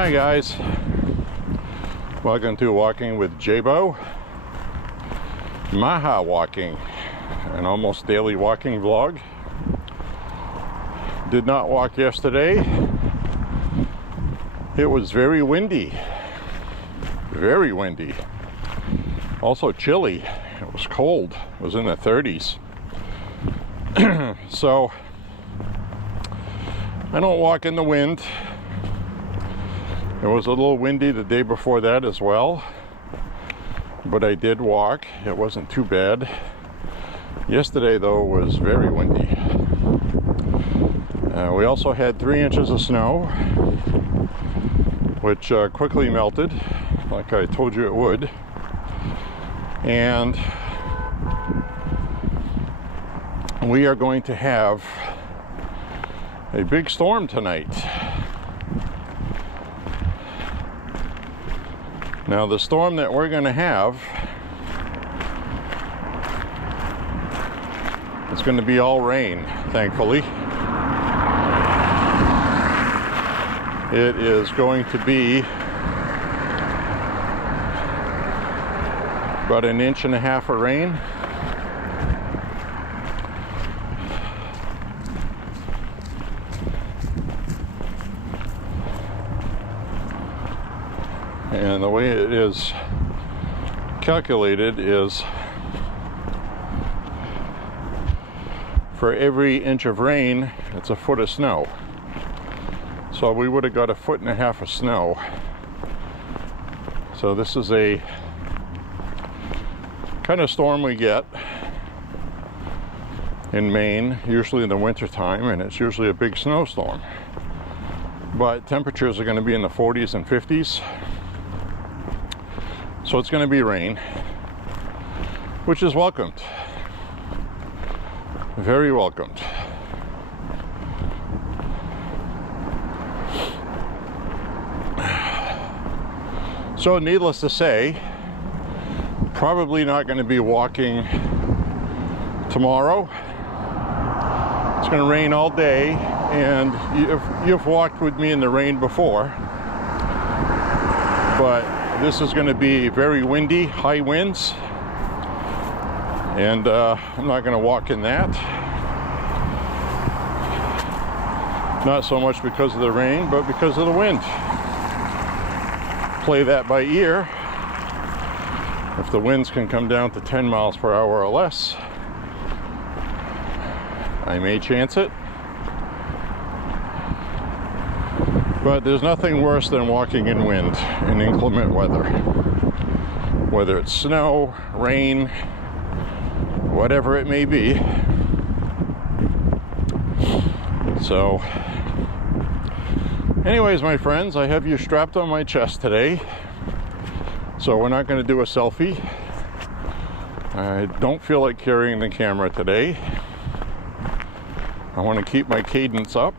Hi guys, welcome to Walking with J.Beau. MAHA Walking, an almost daily walking vlog. Did not walk yesterday. It was very windy. Very windy. Also chilly. It was cold. It was in the 30s. So I don't walk in the wind. It was a little windy the day before that as well, but I did walk. It wasn't too bad. Yesterday though was very windy. We also had 3 inches of snow, which quickly melted, like I told you it would. And we are going to have a big storm tonight. Now the storm that we're going to have, it's going to be all rain, thankfully. It is going to be about 1.5 inches of rain. And the way it is calculated is for every inch of rain, it's a foot of snow. So we would have got 1.5 feet of snow. So this is a kind of storm we get in Maine, usually in the winter time, and it's usually a big snowstorm. But temperatures are going to be in the 40s and 50s. So it's going to be rain, which is welcomed. Very welcomed. So needless to say, probably not going to be walking tomorrow. It's going to rain all day, and you've walked with me in the rain before, but this is going to be very windy, high winds, and I'm not going to walk in that. Not so much because of the rain, but because of the wind. Play that by ear. If the winds can come down to 10 miles per hour or less, I may chance it. But there's nothing worse than walking in wind in inclement weather. Whether it's snow, rain, whatever it may be. So, anyways, my friends, I have you strapped on my chest today. So we're not going to do a selfie. I don't feel like carrying the camera today. I want to keep my cadence up.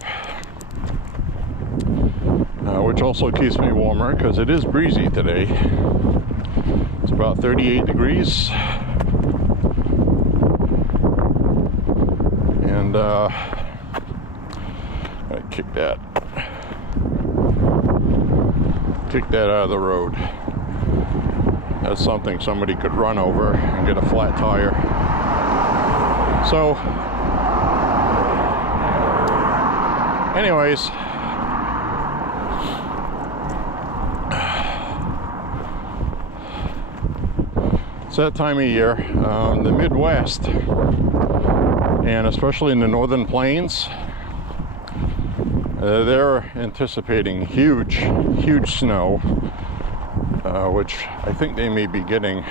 Which also keeps me warmer because it is breezy today. It's about 38 degrees. And I kick that out of the road. That's something somebody could run over and get a flat tire. So, anyways, it's that time of year. The Midwest, and especially in the northern plains, they're anticipating huge snow, which I think they may be getting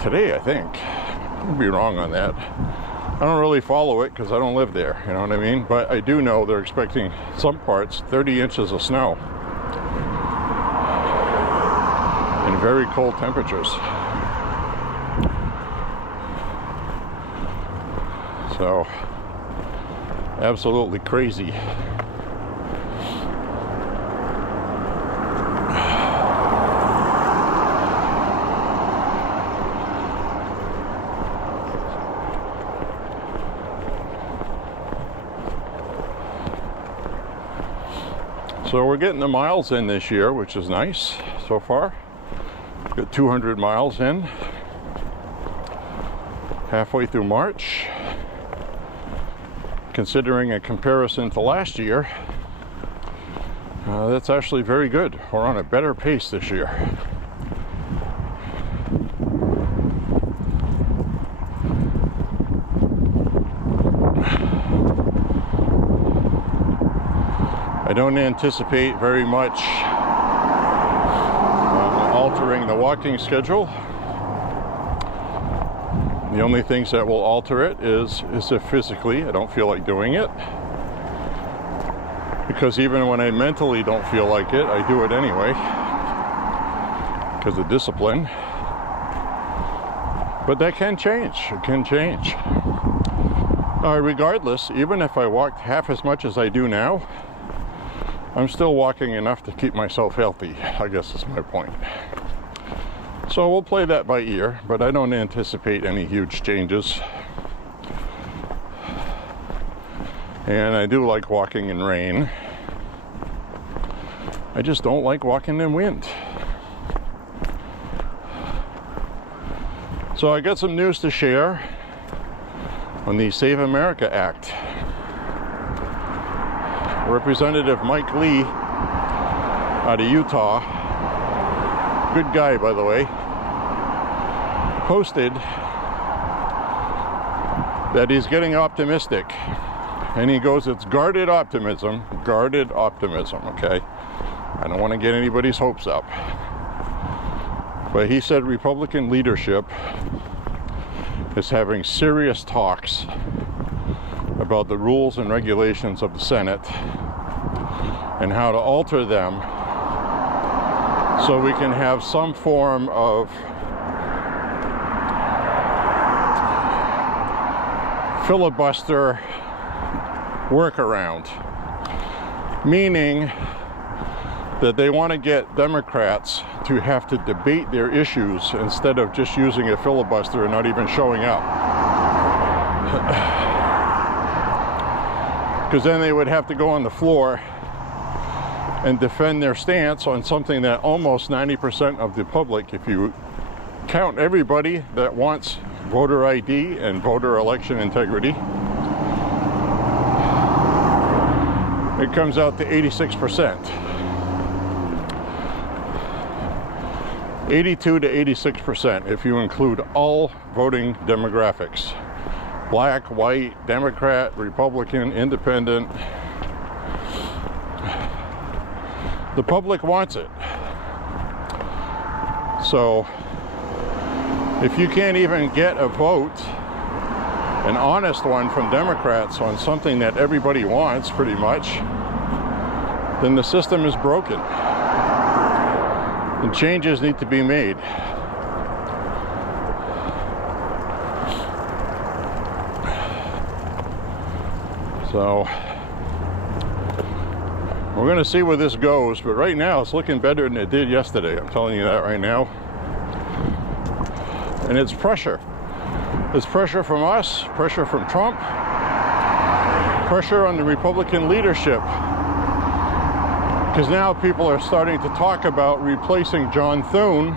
today, I think. I could be wrong on that. I don't really follow it because I don't live there, you know what I mean? But I do know they're expecting some parts 30 inches of snow in very cold temperatures. So, absolutely crazy. So we're getting the miles in this year, which is nice so far. Got 200 miles in. Halfway through March. Considering a comparison to last year, that's actually very good. We're on a better pace this year. I don't anticipate very much altering the walking schedule. The only things that will alter it is if physically I don't feel like doing it. Because even when I mentally don't feel like it, I do it anyway. Because of discipline. But that can change. It can change. Regardless, even if I walked half as much as I do now, I'm still walking enough to keep myself healthy, I guess is my point. So we'll play that by ear, but I don't anticipate any huge changes. And I do like walking in rain. I just don't like walking in wind. So I got some news to share on the Save America Act. Representative Mike Lee out of Utah, good guy by the way, posted that he's getting optimistic. And he goes, it's guarded optimism, okay? I don't want to get anybody's hopes up. But he said Republican leadership is having serious talks about the rules and regulations of the Senate and how to alter them so we can have some form of filibuster workaround, meaning that they want to get Democrats to have to debate their issues instead of just using a filibuster and not even showing up. Because then they would have to go on the floor and defend their stance on something that almost 90% of the public, if you count everybody that wants voter ID and voter election integrity, it comes out to 86%. 82 to 86% if you include all voting demographics. Black, white, Democrat, Republican, Independent. The public wants it. So if you can't even get a vote, an honest one from Democrats on something that everybody wants pretty much, then the system is broken. And changes need to be made. So we're going to see where this goes, but right now it's looking better than it did yesterday. I'm telling you that right now. And it's pressure. It's pressure from us, pressure from Trump, pressure on the Republican leadership. Because now people are starting to talk about replacing John Thune,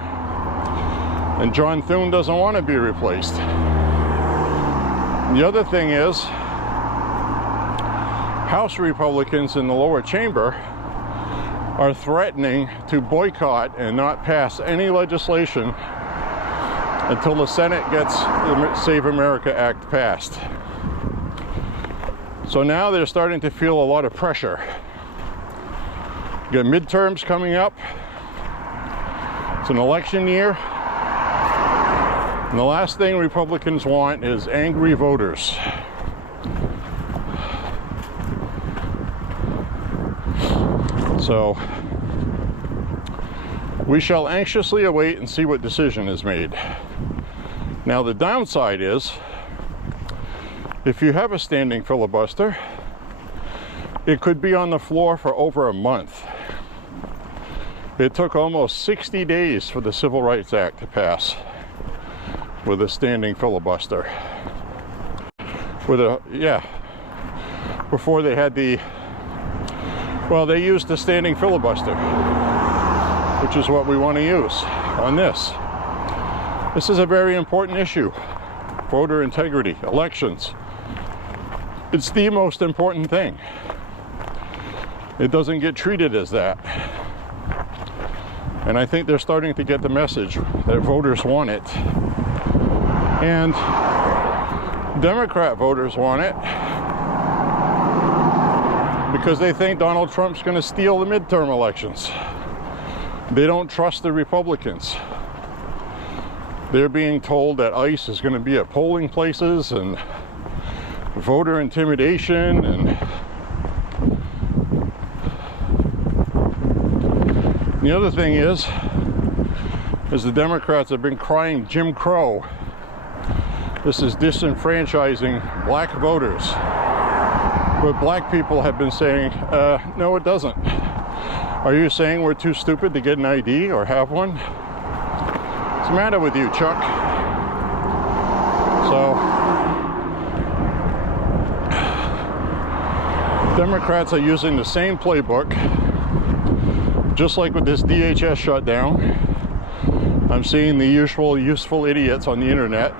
and John Thune doesn't want to be replaced. And the other thing is, House Republicans in the lower chamber are threatening to boycott and not pass any legislation until the Senate gets the Save America Act passed. So now they're starting to feel a lot of pressure. You got midterms coming up. It's an election year. And the last thing Republicans want is angry voters. So we shall anxiously await and see what decision is made. Now the downside is, if you have a standing filibuster, it could be on the floor for over a month. It took almost 60 days for the Civil Rights Act to pass with a standing filibuster. Before they had the Well, they used the standing filibuster, which is what we want to use on this. This is a very important issue. Voter integrity, elections. It's the most important thing. It doesn't get treated as that. And I think they're starting to get the message that voters want it. And Democrat voters want it because they think Donald Trump's going to steal the midterm elections. They don't trust the Republicans. They're being told that ICE is going to be at polling places and voter intimidation, and the other thing is the Democrats have been crying Jim Crow. This is disenfranchising black voters. But black people have been saying, no, it doesn't. Are you saying we're too stupid to get an ID or have one? What's the matter with you, Chuck? So, Democrats are using the same playbook, just like with this DHS shutdown. I'm seeing the usual useful idiots on the internet.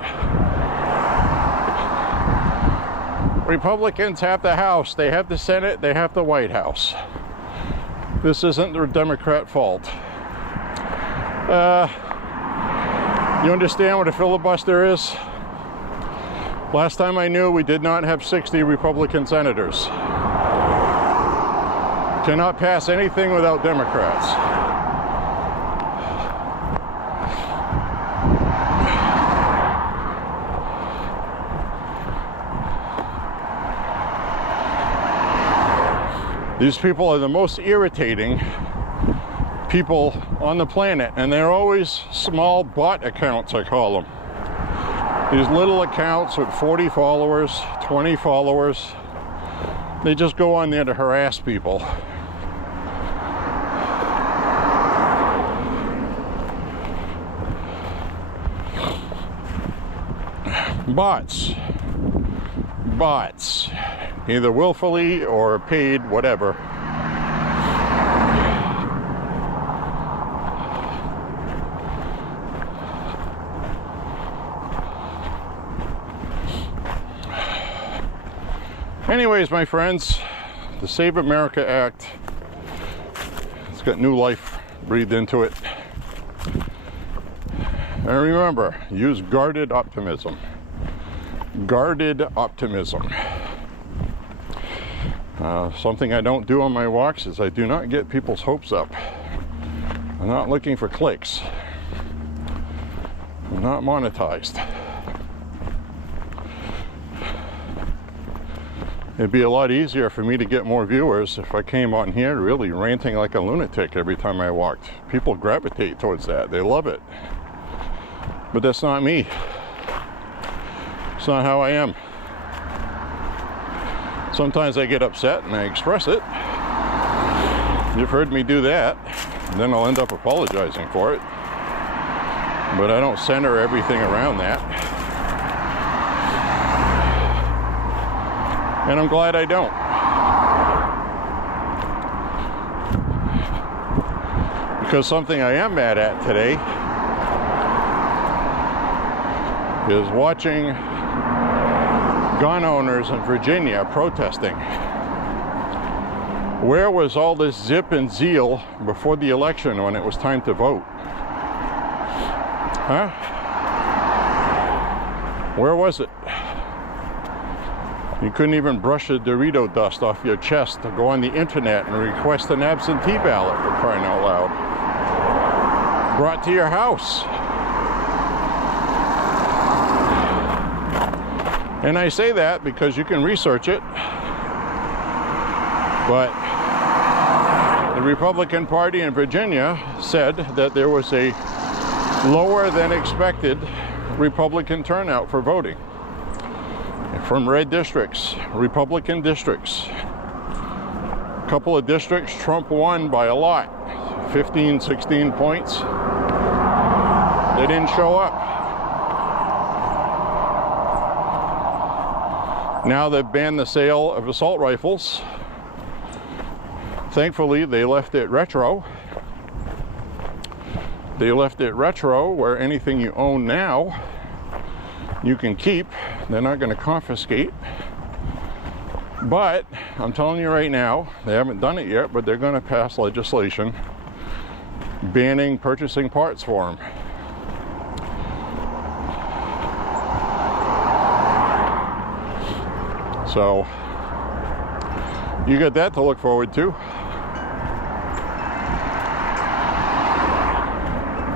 Republicans have the House, they have the Senate, they have the White House. This isn't the Democrat fault. You understand what a filibuster is? Last time I knew, we did not have 60 Republican senators. Cannot pass anything without Democrats. These people are the most irritating people on the planet, and they're always small bot accounts, I call them. These little accounts with 40 followers, 20 followers. They just go on there to harass people. Bots, either willfully or paid, whatever. Anyways, my friends, the Save America Act, it's got new life breathed into it. And remember, use guarded optimism. Guarded optimism. Something I don't do on my walks is I do not get people's hopes up. I'm not looking for clicks. I'm not monetized. It'd be a lot easier for me to get more viewers if I came on here really ranting like a lunatic every time I walked. People gravitate towards that. They love it. But that's not me. It's not how I am. Sometimes I get upset and I express it. You've heard me do that. And then I'll end up apologizing for it. But I don't center everything around that. And I'm glad I don't. Because something I am mad at today is watching gun owners in Virginia protesting. Where was all this zip and zeal before the election when it was time to vote? Huh? Where was it? You couldn't even brush the Dorito dust off your chest to go on the internet and request an absentee ballot, for crying out loud. Brought to your house. And I say that because you can research it, but the Republican Party in Virginia said that there was a lower than expected Republican turnout for voting from red districts, Republican districts. A couple of districts Trump won by a lot, 15, 16 points. They didn't show up. Now they've banned the sale of assault rifles. thankfully, they left it retro. They left it retro where anything you own now, you can keep. They're not going to confiscate. But I'm telling you right now, they haven't done it yet, but they're going to pass legislation banning purchasing parts for them. So you got that to look forward to.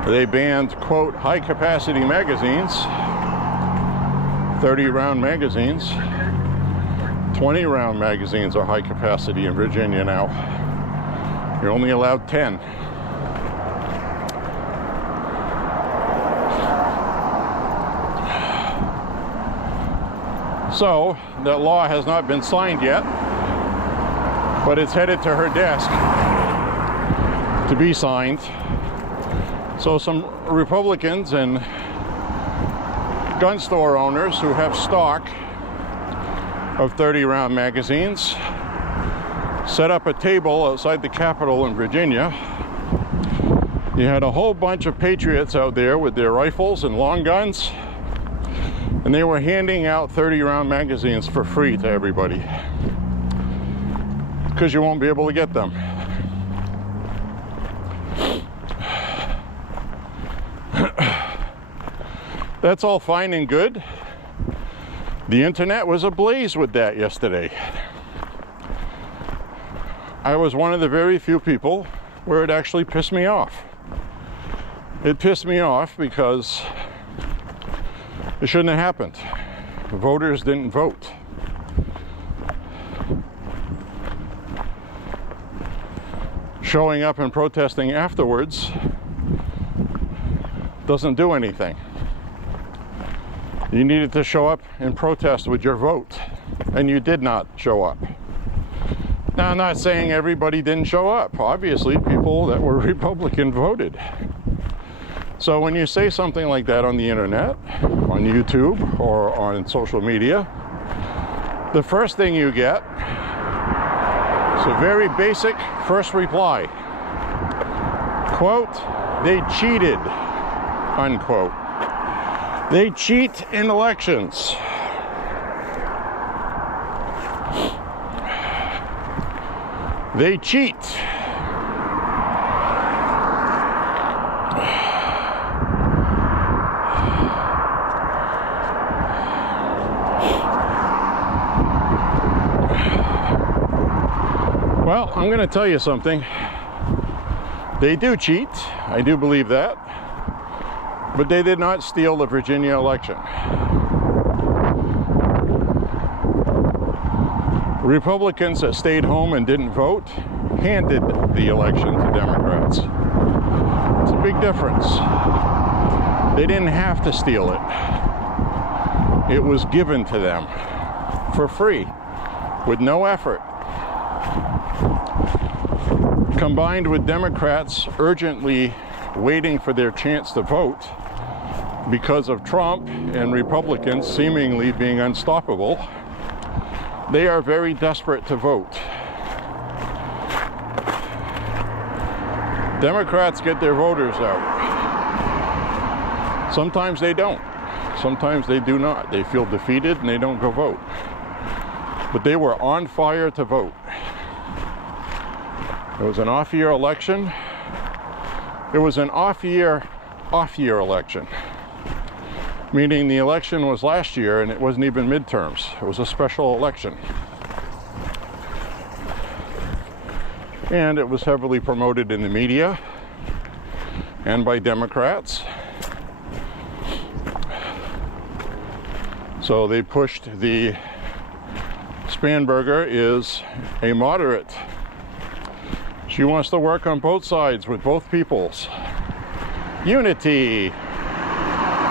They banned, quote, high capacity magazines, 30 round magazines. 20 round magazines are high capacity in Virginia now. You're only allowed 10. So that law has not been signed yet, but it's headed to her desk to be signed. So some Republicans and gun store owners who have stock of 30 round magazines set up a table outside the Capitol in Virginia. You had a whole bunch of patriots out there with their rifles and long guns, and they were handing out 30 round magazines for free to everybody because you won't be able to get them. That's all fine and good. The internet was ablaze with that yesterday. I was one of the very few people where it actually pissed me off. It pissed me off because it shouldn't have happened. The voters didn't vote. Showing up and protesting afterwards doesn't do anything. You needed to show up and protest with your vote, and you did not show up. Now, I'm not saying everybody didn't show up. Obviously, people that were Republican voted. So when you say something like that on the internet, on YouTube, or on social media, the first thing you get is a very basic first reply. Quote, they cheated, unquote. They cheat in elections. They cheat. Well, I'm going to tell you something. They do cheat. I do believe that. But they did not steal the Virginia election. Republicans that stayed home and didn't vote handed the election to Democrats. It's a big difference. They didn't have to steal it. It was given to them for free, with no effort. Combined with Democrats urgently waiting for their chance to vote because of Trump and Republicans seemingly being unstoppable, they are very desperate to vote. Democrats get their voters out. Sometimes they don't. Sometimes they do not. They feel defeated and they don't go vote. But they were on fire to vote. It was an off-year election. It was an off-year election. Meaning the election was last year and it wasn't even midterms. It was a special election. And it was heavily promoted in the media and by Democrats. So they pushed the Spanberger is a moderate. She wants to work on both sides with both peoples. Unity.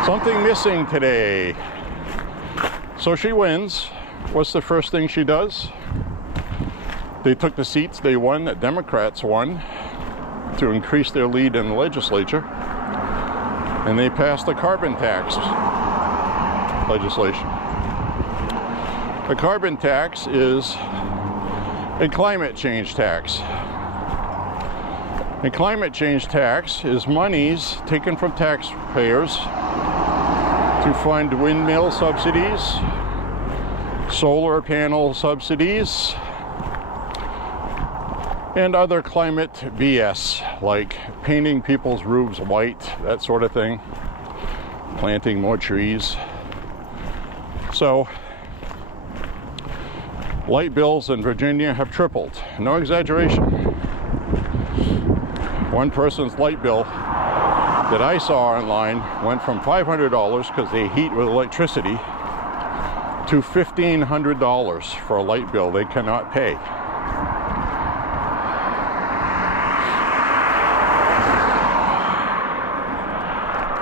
Something missing today. So she wins. What's the first thing she does? They took the seats they won, that Democrats won, to increase their lead in the legislature. And they passed the carbon tax legislation. The carbon tax is a climate change tax. And climate change tax is monies taken from taxpayers to fund windmill subsidies, solar panel subsidies, and other climate BS, like painting people's roofs white, that sort of thing, planting more trees. So, light bills in Virginia have tripled. No exaggeration. One person's light bill that I saw online went from $500 because they heat with electricity to $1,500 for a light bill they cannot pay.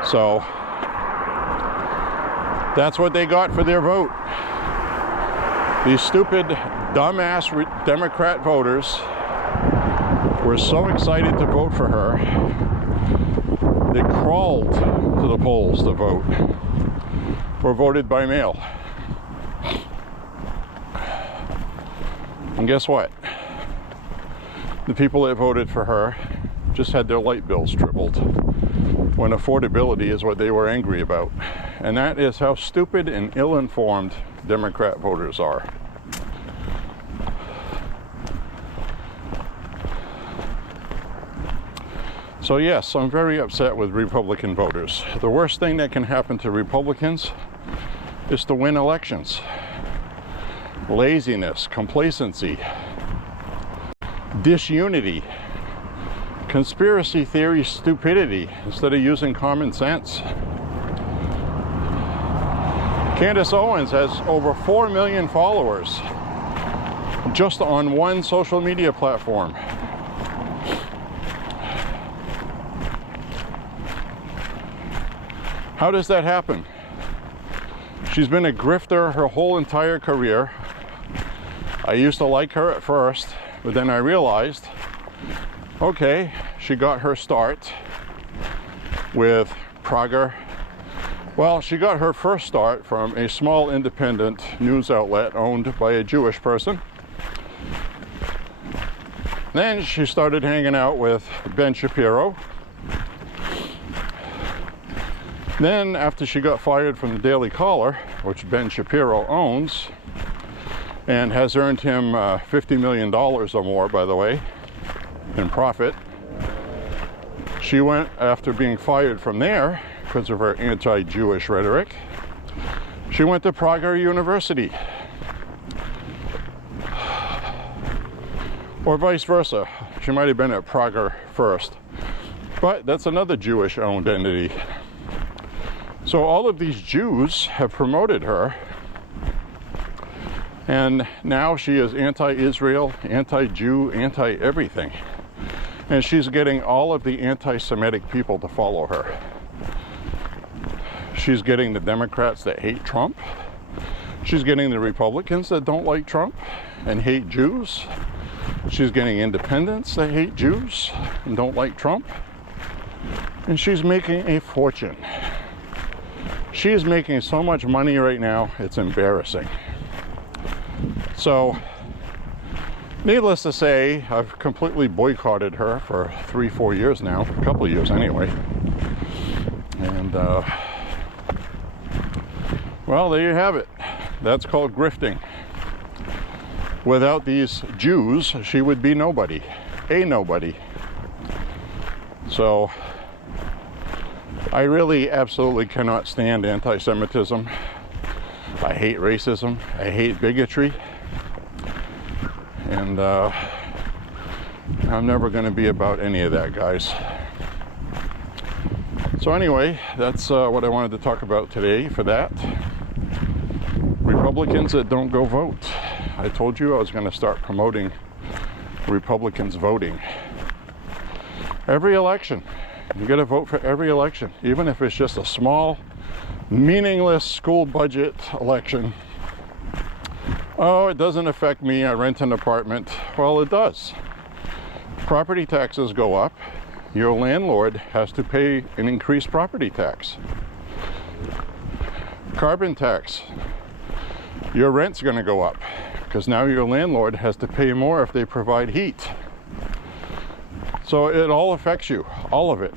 So that's what they got for their vote. These stupid, dumbass Democrat voters were so excited to vote for her, they crawled to the polls to vote, or voted by mail. And guess what? The people that voted for her just had their light bills tripled, when affordability is what they were angry about. And that is how stupid and ill-informed Democrat voters are. So yes, I'm very upset with Republican voters. The worst thing that can happen to Republicans is to win elections. Laziness, complacency, disunity, conspiracy theory stupidity instead of using common sense. Candace Owens has over 4 million followers just on one social media platform. How does that happen? She's been a grifter her whole entire career. I used to like her at first, but then I realized, okay, she got her start with Prager. Well, she got her first start from a small independent news outlet owned by a Jewish person. Then she started hanging out with Ben Shapiro. Then, after she got fired from the Daily Caller, which Ben Shapiro owns, and has earned him $50 million or more, by the way, in profit, she went, after being fired from there, because of her anti-Jewish rhetoric, she went to Prager University. Or vice versa. She might have been at Prager first. But that's another Jewish-owned entity. So all of these Jews have promoted her, and now she is anti-Israel, anti-Jew, anti-everything. And she's getting all of the anti-Semitic people to follow her. She's getting the Democrats that hate Trump. She's getting the Republicans that don't like Trump and hate Jews. She's getting independents that hate Jews and don't like Trump. And she's making a fortune. She is making so much money right now, it's embarrassing. So, needless to say, I've completely boycotted her for 3-4 years now, a couple of years anyway. And, well, there you have it. That's called grifting. Without these Jews, she would be nobody, a nobody. So, I really absolutely cannot stand anti-Semitism. I hate racism. I hate bigotry. And I'm never going to be about any of that, guys. So anyway, that's what I wanted to talk about today for that. Republicans that don't go vote. I told you I was going to start promoting Republicans voting. Every election. You got to vote for every election, even if it's just a small, meaningless school budget election. Oh, it doesn't affect me. I rent an apartment. Well, it does. Property taxes go up. Your landlord has to pay an increased property tax. Carbon tax. Your rent's going to go up because now your landlord has to pay more if they provide heat. So it all affects you, all of it.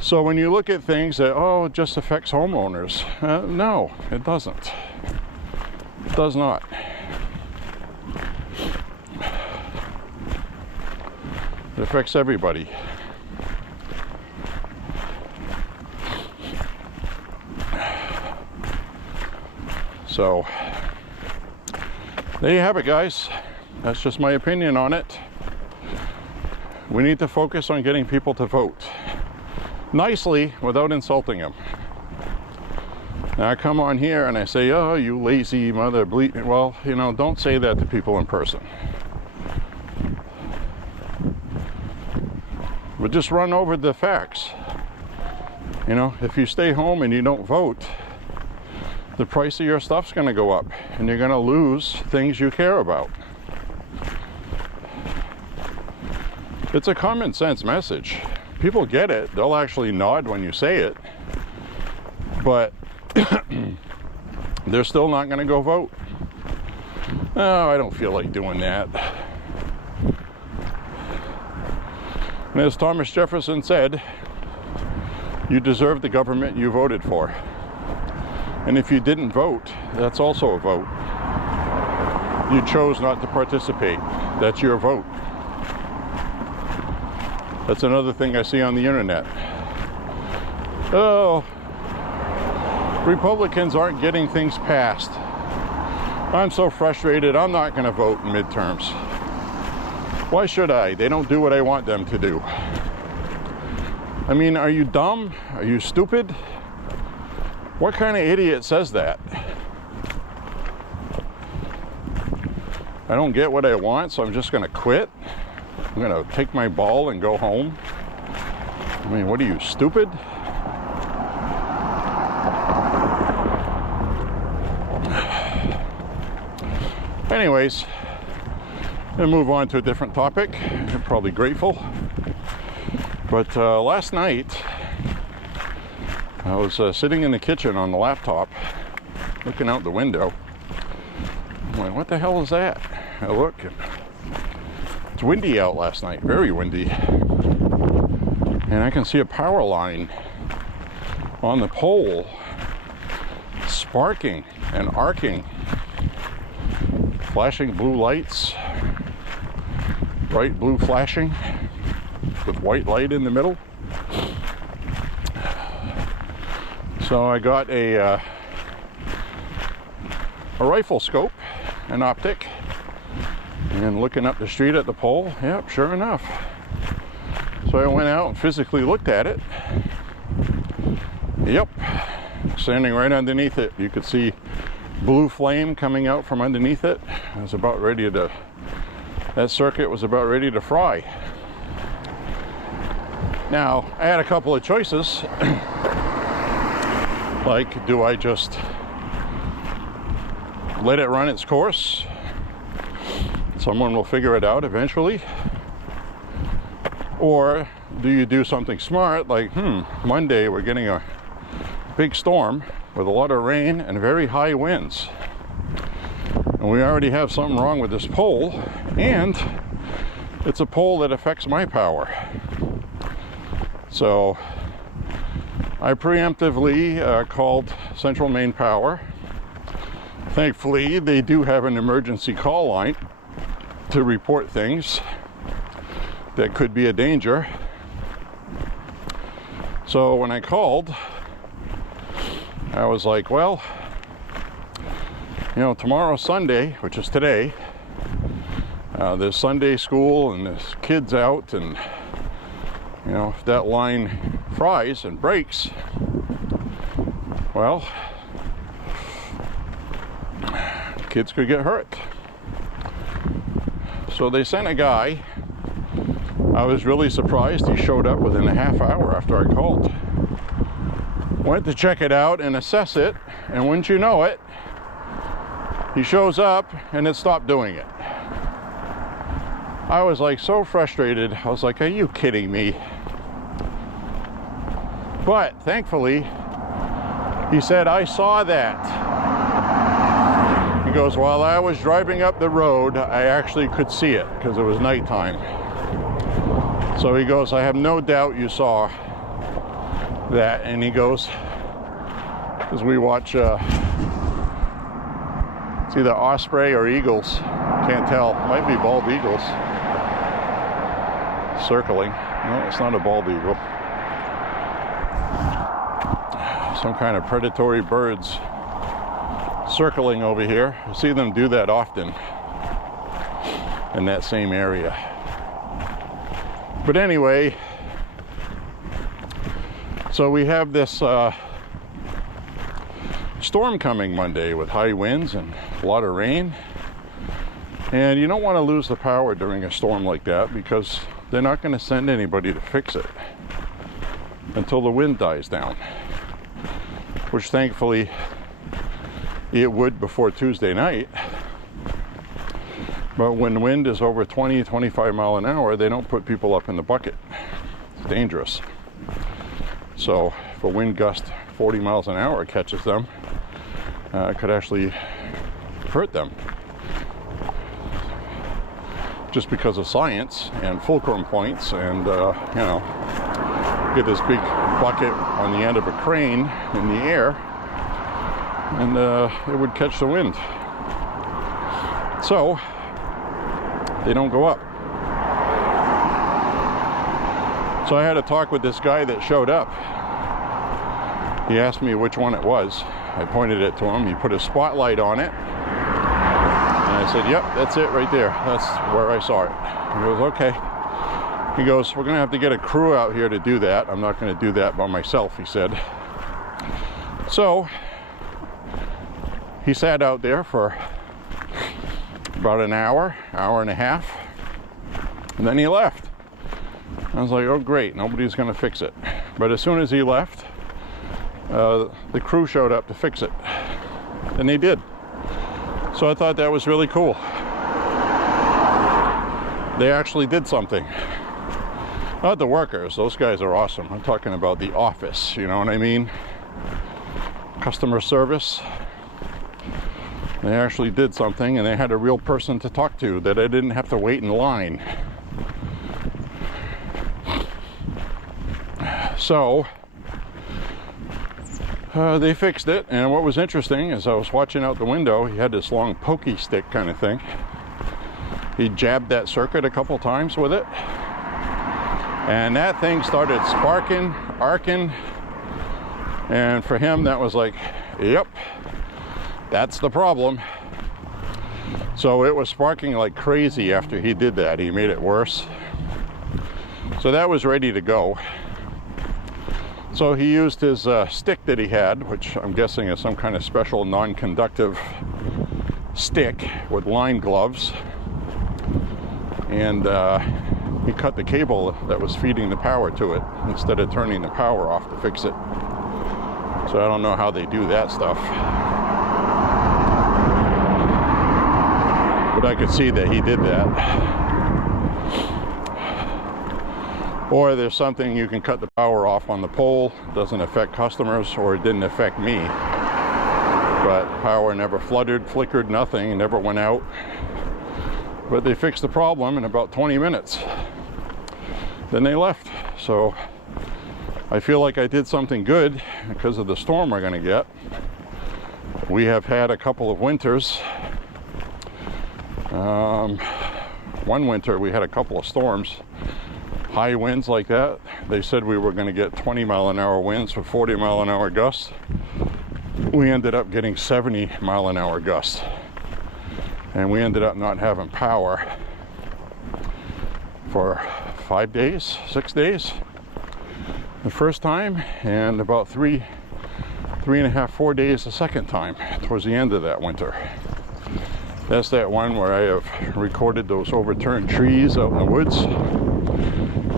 So when you look at things that, oh, it just affects homeowners, no, it doesn't. It does not. It affects everybody. So there you have it, guys. That's just my opinion on it. We need to focus on getting people to vote nicely without insulting them. Now I come on here and I say, oh, you lazy mother bleep. Well, you know, don't say that to people in person. But just run over the facts. You know, if you stay home and you don't vote, the price of your stuff's going to go up and you're going to lose things you care about. It's a common sense message. People get it. They'll actually nod when you say it. But they're still not going to go vote. Oh, I don't feel like doing that. And as Thomas Jefferson said, you deserve the government you voted for. And if you didn't vote, that's also a vote. You chose not to participate. That's your vote. That's another thing I see on the internet. Oh, Republicans aren't getting things passed. I'm so frustrated, I'm not going to vote in midterms. Why should I? They don't do what I want them to do. I mean, are you dumb? Are you stupid? What kind of idiot says that? I don't get what I want, so I'm just going to quit. I'm going to take my ball and go home. I mean, what are you, stupid? Anyways, I'm going to move on to a different topic. You're probably grateful. But last night, I was sitting in the kitchen on the laptop, looking out the window. I'm like, what the hell is that? I look, and it's windy out last night, very windy. And I can see a power line on the pole, sparking and arcing, flashing blue lights, bright blue flashing with white light in the middle. So I got a rifle scope, an optic, and looking up the street at the pole, yep, sure enough. So I went out and physically looked at it. Yep, standing right underneath it. You could see blue flame coming out from underneath it. It was about ready to, that circuit was about ready to fry. Now, I had a couple of choices. Like, do I just let it run its course? Someone will figure it out eventually. Or do you do something smart like, Monday we're getting a big storm with a lot of rain and very high winds. And we already have something wrong with this pole, and it's a pole that affects my power. So I preemptively called Central Maine Power. Thankfully, they do have an emergency call line to report things that could be a danger. So when I called, I was like, well, you know, tomorrow's Sunday, which is today. There's Sunday school and there's kids out, and you know, if that line fries and breaks, well, kids could get hurt. So they sent a guy. I was really surprised he showed up within a half hour after I called. Went to check it out and assess it, and wouldn't you know it, he shows up and it stopped doing it. I was like so frustrated. I was like, are you kidding me? But thankfully, he said, I saw that. He goes, while I was driving up the road, I actually could see it because it was nighttime. So he goes, I have no doubt you saw that. And he goes, as we watch, it's either osprey or eagles, can't tell, might be bald eagles circling. No, it's not a bald eagle. Some kind of predatory birds circling over here. I see them do that often in that same area. But anyway, so we have this storm coming Monday with high winds and a lot of rain. And you don't want to lose the power during a storm like that, because they're not going to send anybody to fix it until the wind dies down, which thankfully it would before Tuesday night. But when wind is over 20, 25 mile an hour, they don't put people up in the bucket. It's dangerous. So if a wind gust 40 miles an hour catches them, it could actually hurt them. Just because of science and fulcrum points, and you know, get this big bucket on the end of a crane in the air, and it would catch the wind. So they don't go up. So I had a talk with this guy that showed up. He asked me which one it was. I pointed it to him. He put a spotlight on it. And I said, yep, that's it right there. That's where I saw it. He goes, okay. He goes, we're going to have to get a crew out here to do that. I'm not going to do that by myself, he said. So he sat out there for about an hour, hour and a half, and then he left. I was like, oh great, nobody's going to fix it. But as soon as he left, the crew showed up to fix it, and they did. So I thought that was really cool. They actually did something. Not the workers, those guys are awesome. I'm talking about the office, you know what I mean? Customer service. They actually did something, and they had a real person to talk to, that I didn't have to wait in line. So they fixed it, and what was interesting is I was watching out the window. He had this long pokey stick kind of thing. He jabbed that circuit a couple times with it, and that thing started sparking, arcing, and for him that was like, yep, that's the problem. So it was sparking like crazy after he did that. He made it worse. So that was ready to go. So he used his stick that he had, which I'm guessing is some kind of special non-conductive stick with line gloves. And he cut the cable that was feeding the power to it instead of turning the power off to fix it. So I don't know how they do that stuff. But I could see that he did that. Or there's something you can cut the power off on the pole. It doesn't affect customers, or it didn't affect me. But power never flooded, flickered, nothing, never went out. But they fixed the problem in about 20 minutes. Then they left. So I feel like I did something good because of the storm we're gonna get. We have had a couple of winters. One winter we had a couple of storms. High winds like that. They said we were going to get 20 mile an hour winds with 40 mile an hour gusts. We ended up getting 70 mile an hour gusts. And we ended up not having power for 5 days, 6 days. The first time, and about three and a half, 4 days the second time, towards the end of that winter. That's that one where I have recorded those overturned trees out in the woods.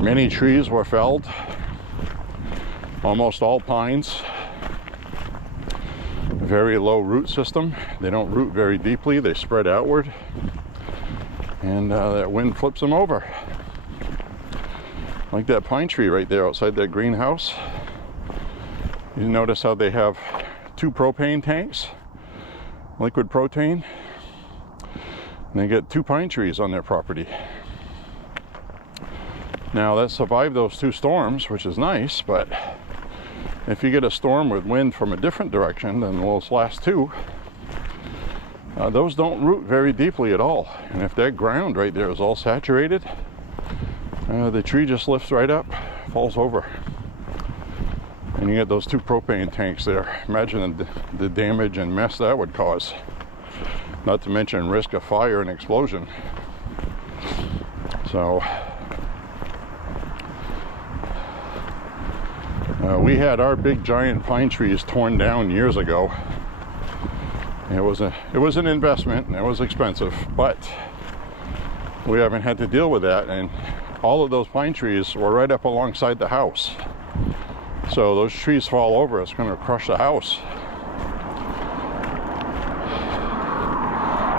Many trees were felled, almost all pines. Very low root system. They don't root very deeply, they spread outward. And that wind flips them over. Like that pine tree right there outside that greenhouse. You notice how they have 2 propane tanks, liquid propane. And they get 2 pine trees on their property. Now that survived those 2 storms, which is nice, but if you get a storm with wind from a different direction than those last 2, those don't root very deeply at all. And if that ground right there is all saturated, the tree just lifts right up, falls over. And you get those 2 propane tanks there. Imagine the damage and mess that would cause. Not to mention risk of fire and explosion. So we had our big giant pine trees torn down years ago. It was an investment and it was expensive, but we haven't had to deal with that. And all of those pine trees were right up alongside the house. So those trees fall over, it's going to crush the house.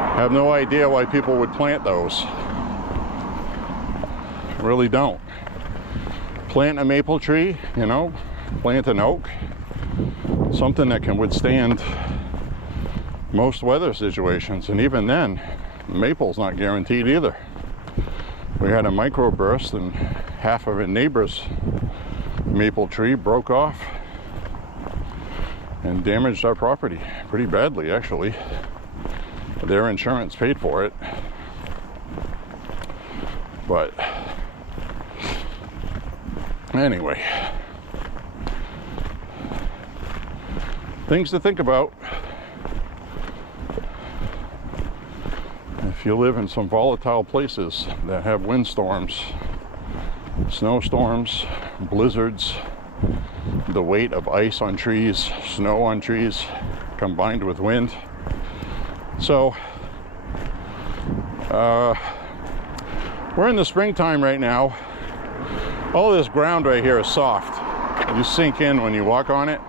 I have no idea why people would plant those. Really don't. Plant a maple tree, you know, plant an oak, something that can withstand most weather situations. And even then, maple's not guaranteed either. We had a microburst and half of a neighbor's maple tree broke off and damaged our property pretty badly, actually. Their insurance paid for it, but anyway, things to think about if you live in some volatile places that have windstorms, snowstorms, blizzards, the weight of ice on trees, snow on trees, combined with wind. So, we're in the springtime right now. All this ground right here is soft. You sink in when you walk on it.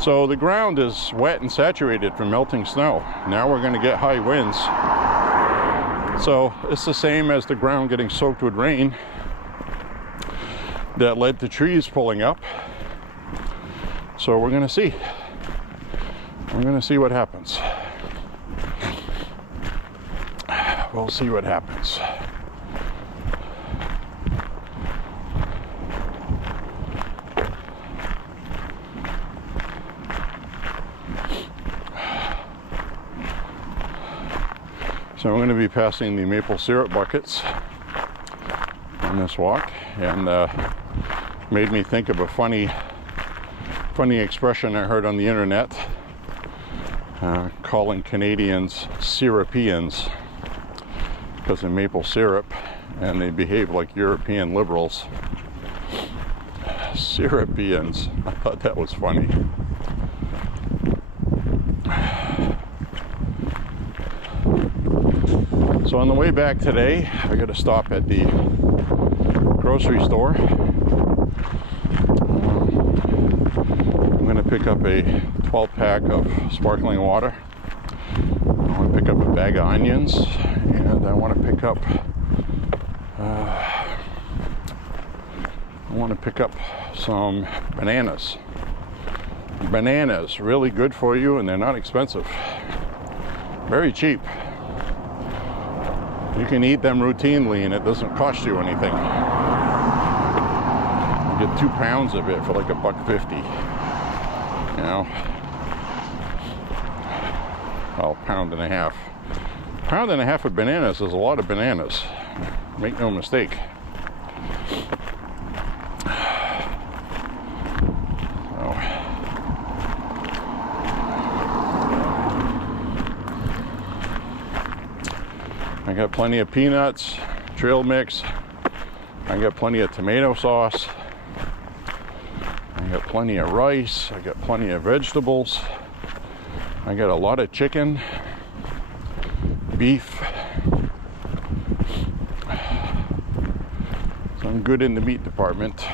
So the ground is wet and saturated from melting snow. Now we're going to get high winds. So it's the same as the ground getting soaked with rain that led to trees pulling up. So we're going to see. We're going to see what happens. We'll see what happens. So I'm going to be passing the maple syrup buckets on this walk, and made me think of a funny expression I heard on the internet, calling Canadians syrupians because of maple syrup, and they behave like European liberals. Syrupians. I thought that was funny. So on the way back today, I got to stop at the grocery store. I'm going to pick up a 12-pack of sparkling water. I want to pick up a bag of onions, and I want to pick up some bananas. Bananas, really good for you, and they're not expensive. Very cheap. You can eat them routinely and it doesn't cost you anything. You get 2 pounds of it for like $1.50. You know? Oh, pound and a half. Pound and a half of bananas is a lot of bananas. Make no mistake. I got plenty of peanuts, trail mix. I got plenty of tomato sauce. I got plenty of rice. I got plenty of vegetables. I got a lot of chicken, beef. So I'm good in the meat department.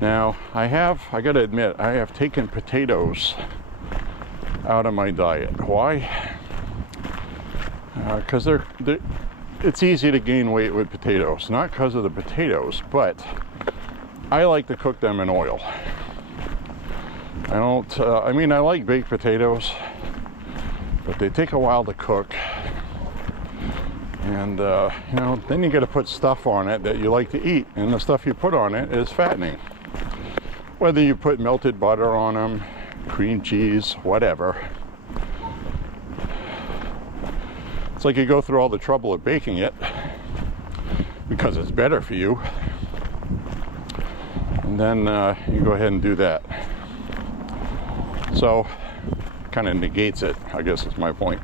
Now, I gotta admit, I have taken potatoes out of my diet. Why? Because it's easy to gain weight with potatoes. Not because of the potatoes, but I like to cook them in oil. I don't, I mean, I like baked potatoes, but they take a while to cook. And you know, then you got to put stuff on it that you like to eat, and the stuff you put on it is fattening. Whether you put melted butter on them, cream cheese, whatever. It's like you go through all the trouble of baking it because it's better for you, and then you go ahead and do that. So kind of negates it, I guess is my point.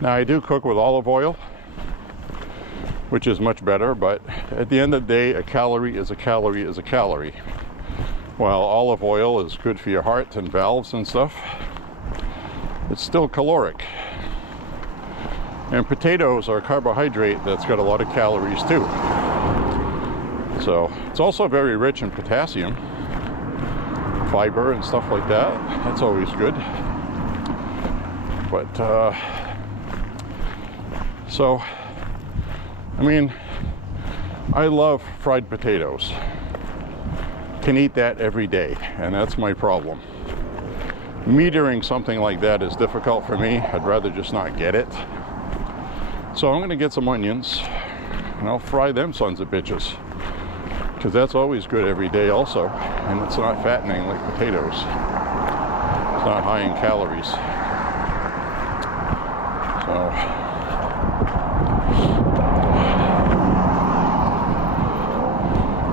Now I do cook with olive oil, which is much better, but at the end of the day, a calorie is a calorie is a calorie. While olive oil is good for your heart and valves and stuff, it's still caloric. And potatoes are a carbohydrate that's got a lot of calories too. So it's also very rich in potassium, fiber and stuff like that. That's always good. But so, I mean, I love fried potatoes. Can eat that every day, and that's my problem. Metering something like that is difficult for me. I'd rather just not get it. So I'm gonna get some onions and I'll fry them sons of bitches, because that's always good every day also, and it's not fattening like potatoes. It's not high in calories. So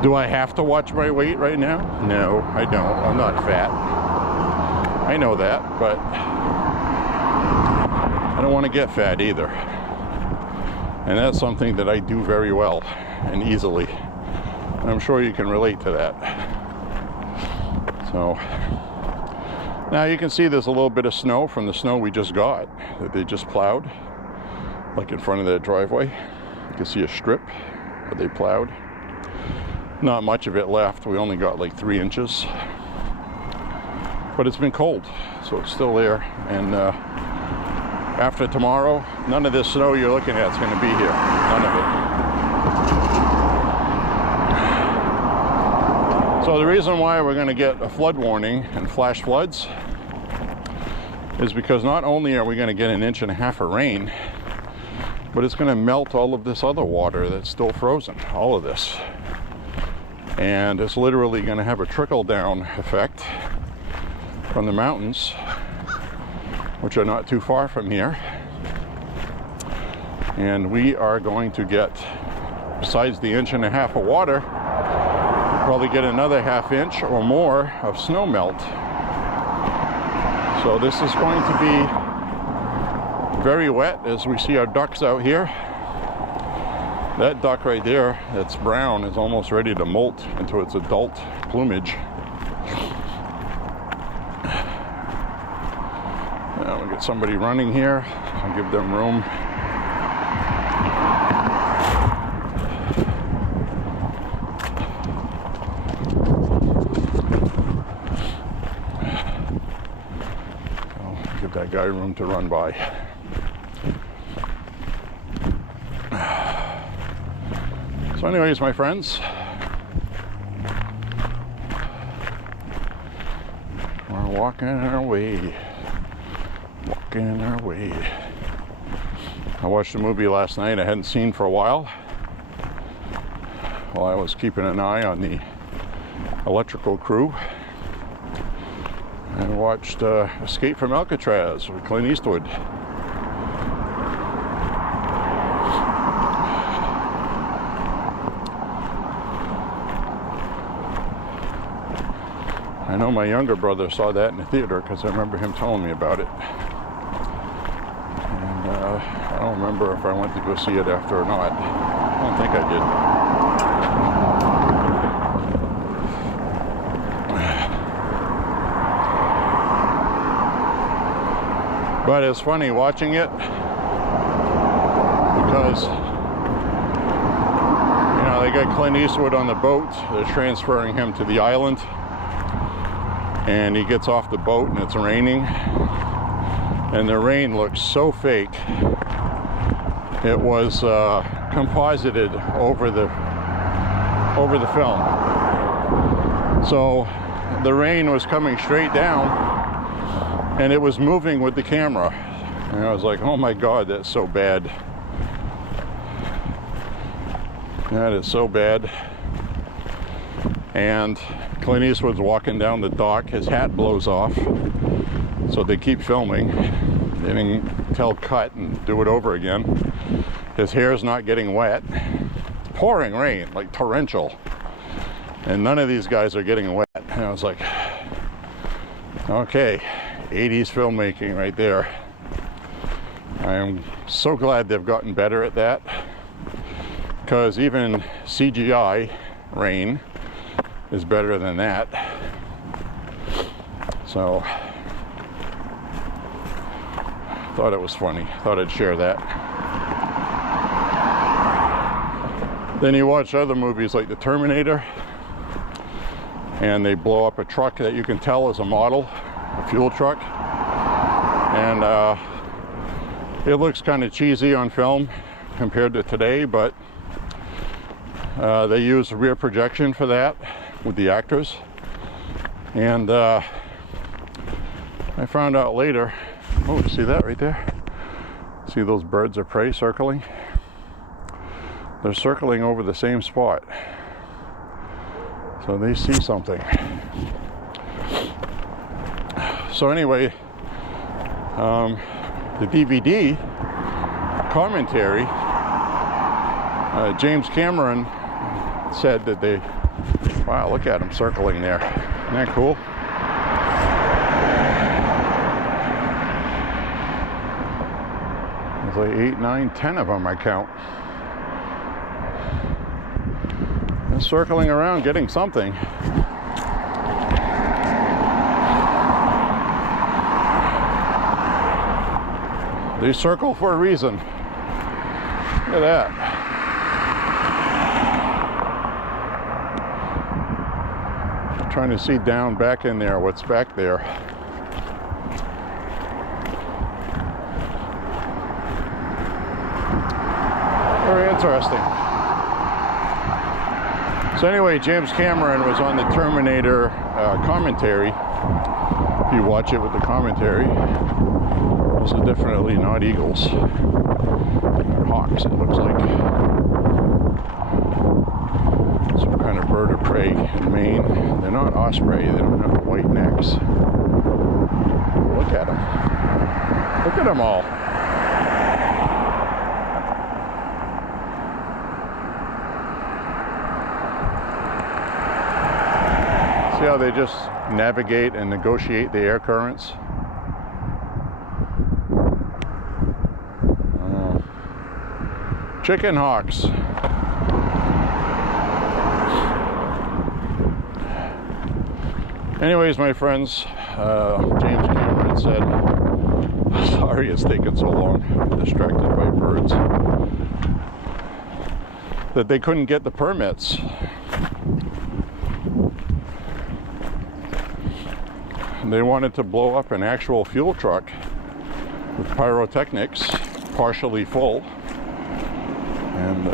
do I have to watch my weight right now? No, I don't. I'm not fat. I know that, but I don't want to get fat either. And that's something that I do very well and easily. And I'm sure you can relate to that. So now you can see there's a little bit of snow from the snow we just got that they just plowed, like in front of that driveway. You can see a strip that they plowed. Not much of it left. We only got like 3 inches, but it's been cold, so it's still there. And after tomorrow, none of this snow you're looking at is going to be here. None of it. So the reason why we're going to get a flood warning and flash floods is because not only are we going to get 1.5 inches of rain, but it's going to melt all of this other water that's still frozen, all of this. And it's literally going to have a trickle-down effect from the mountains, which are not too far from here. And we are going to get, besides the 1.5 inches of water, probably get another 1/2 inch or more of snow melt. So this is going to be very wet, as we see our ducks out here. That duck right there that's brown is almost ready to molt into its adult plumage. Now we get somebody running here. I'll give them room. I'll give that guy room to run by. So anyways, my friends, we're walking our way. Walking our way. I watched a movie last night I hadn't seen for a while, while I was keeping an eye on the electrical crew. I watched Escape from Alcatraz with Clint Eastwood. I know my younger brother saw that in the theater because I remember him telling me about it. And I don't remember if I went to go see it after or not. I don't think I did. But it's funny watching it because, you know, they got Clint Eastwood on the boat. They're transferring him to the island. And he gets off the boat and it's raining, and the rain looks so fake. It was composited over the film. So the rain was coming straight down and it was moving with the camera, and I was like, oh my god, that's so bad. That is so bad. And Clint Eastwood's walking down the dock, his hat blows off, so they keep filming. They didn't tell cut and do it over again. His hair's not getting wet. It's pouring rain, like torrential. And none of these guys are getting wet. And I was like, okay, 80s filmmaking right there. I am so glad they've gotten better at that, because even CGI rain is better than that. So thought it was funny. Thought I'd share that. Then you watch other movies like The Terminator, and they blow up a truck that you can tell is a model, a fuel truck, and it looks kind of cheesy on film compared to today, but they use rear projection for that with the actors. And I found out later, oh, you see that right there? See those birds of prey circling? They're circling over the same spot. So they see something. So anyway, the DVD commentary, James Cameron said that they, wow, look at them circling there. Isn't that cool? There's like 8, 9, 10 of them, I count. They're circling around getting something. They circle for a reason. Look at that. I'm trying to see down back in there, what's back there. Very interesting. So anyway, James Cameron was on the Terminator commentary. If you watch it with the commentary, those are definitely not eagles. They're hawks, it looks like. Some kind of bird of prey in Maine. They're not osprey, they don't have white necks. Look at them. Look at them all. See how they just navigate and negotiate the air currents? Chicken hawks. Anyways, my friends, James Cameron said, sorry it's taken so long, distracted by birds, that they couldn't get the permits. They wanted to blow up an actual fuel truck with pyrotechnics, partially full, and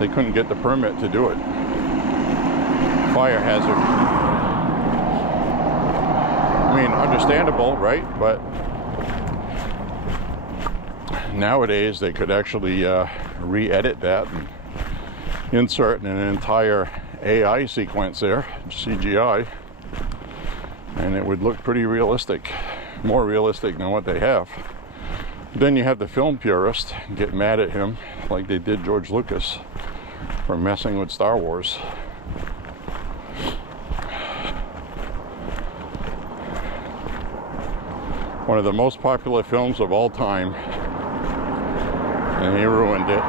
they couldn't get the permit to do it. Fire hazard. I mean, understandable, right? But nowadays they could actually re-edit that and insert an entire AI sequence there, CGI, and it would look pretty realistic, more realistic than what they have. Then you have the film purist get mad at him like they did George Lucas for messing with Star Wars. One of the most popular films of all time, and he ruined it.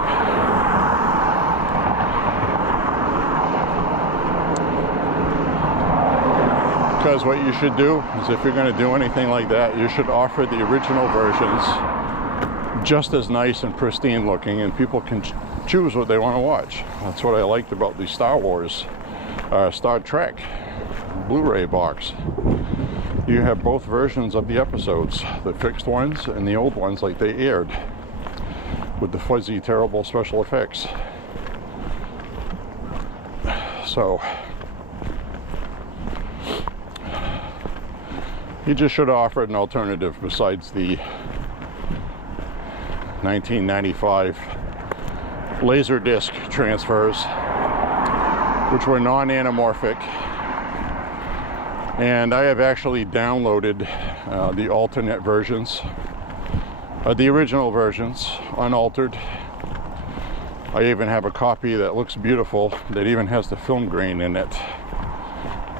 Because what you should do is, if you're going to do anything like that, you should offer the original versions just as nice and pristine looking, and people can choose what they want to watch. That's what I liked about the Star Trek Blu-ray box. You have both versions of the episodes, the fixed ones and the old ones like they aired, with the fuzzy, terrible special effects. So he just should have offered an alternative besides the 1995 laser disc transfers, which were non-anamorphic. And I have actually downloaded the alternate versions, the original versions, unaltered. I even have a copy that looks beautiful, that even has the film grain in it.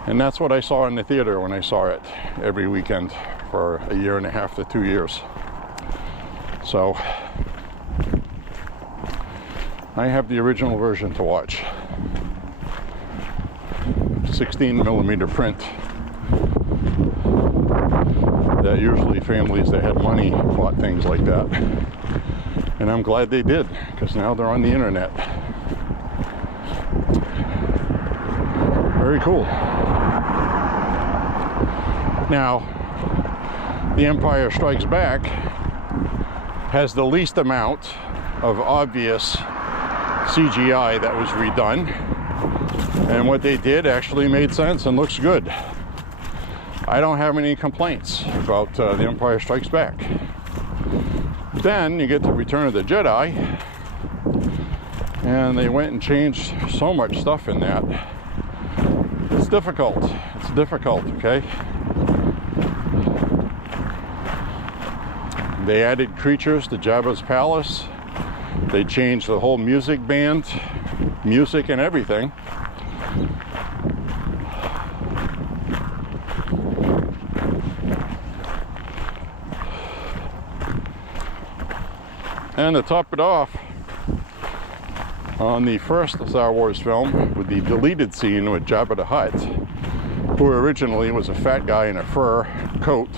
And that's what I saw in the theater when I saw it every weekend for a year and a half to 2 years. So I have the original version to watch. 16mm print. That usually families that had money bought things like that. And I'm glad they did, because now they're on the internet. Very cool. Now, The Empire Strikes Back has the least amount of obvious CGI that was redone. And what they did actually made sense and looks good. I don't have any complaints about The Empire Strikes Back. Then you get to Return of the Jedi, and they went and changed so much stuff in that. It's difficult. It's difficult, okay? They added creatures to Jabba's palace. They changed the whole music band, music and everything. And to top it off, on the first Star Wars film, with the deleted scene with Jabba the Hutt, who originally was a fat guy in a fur coat,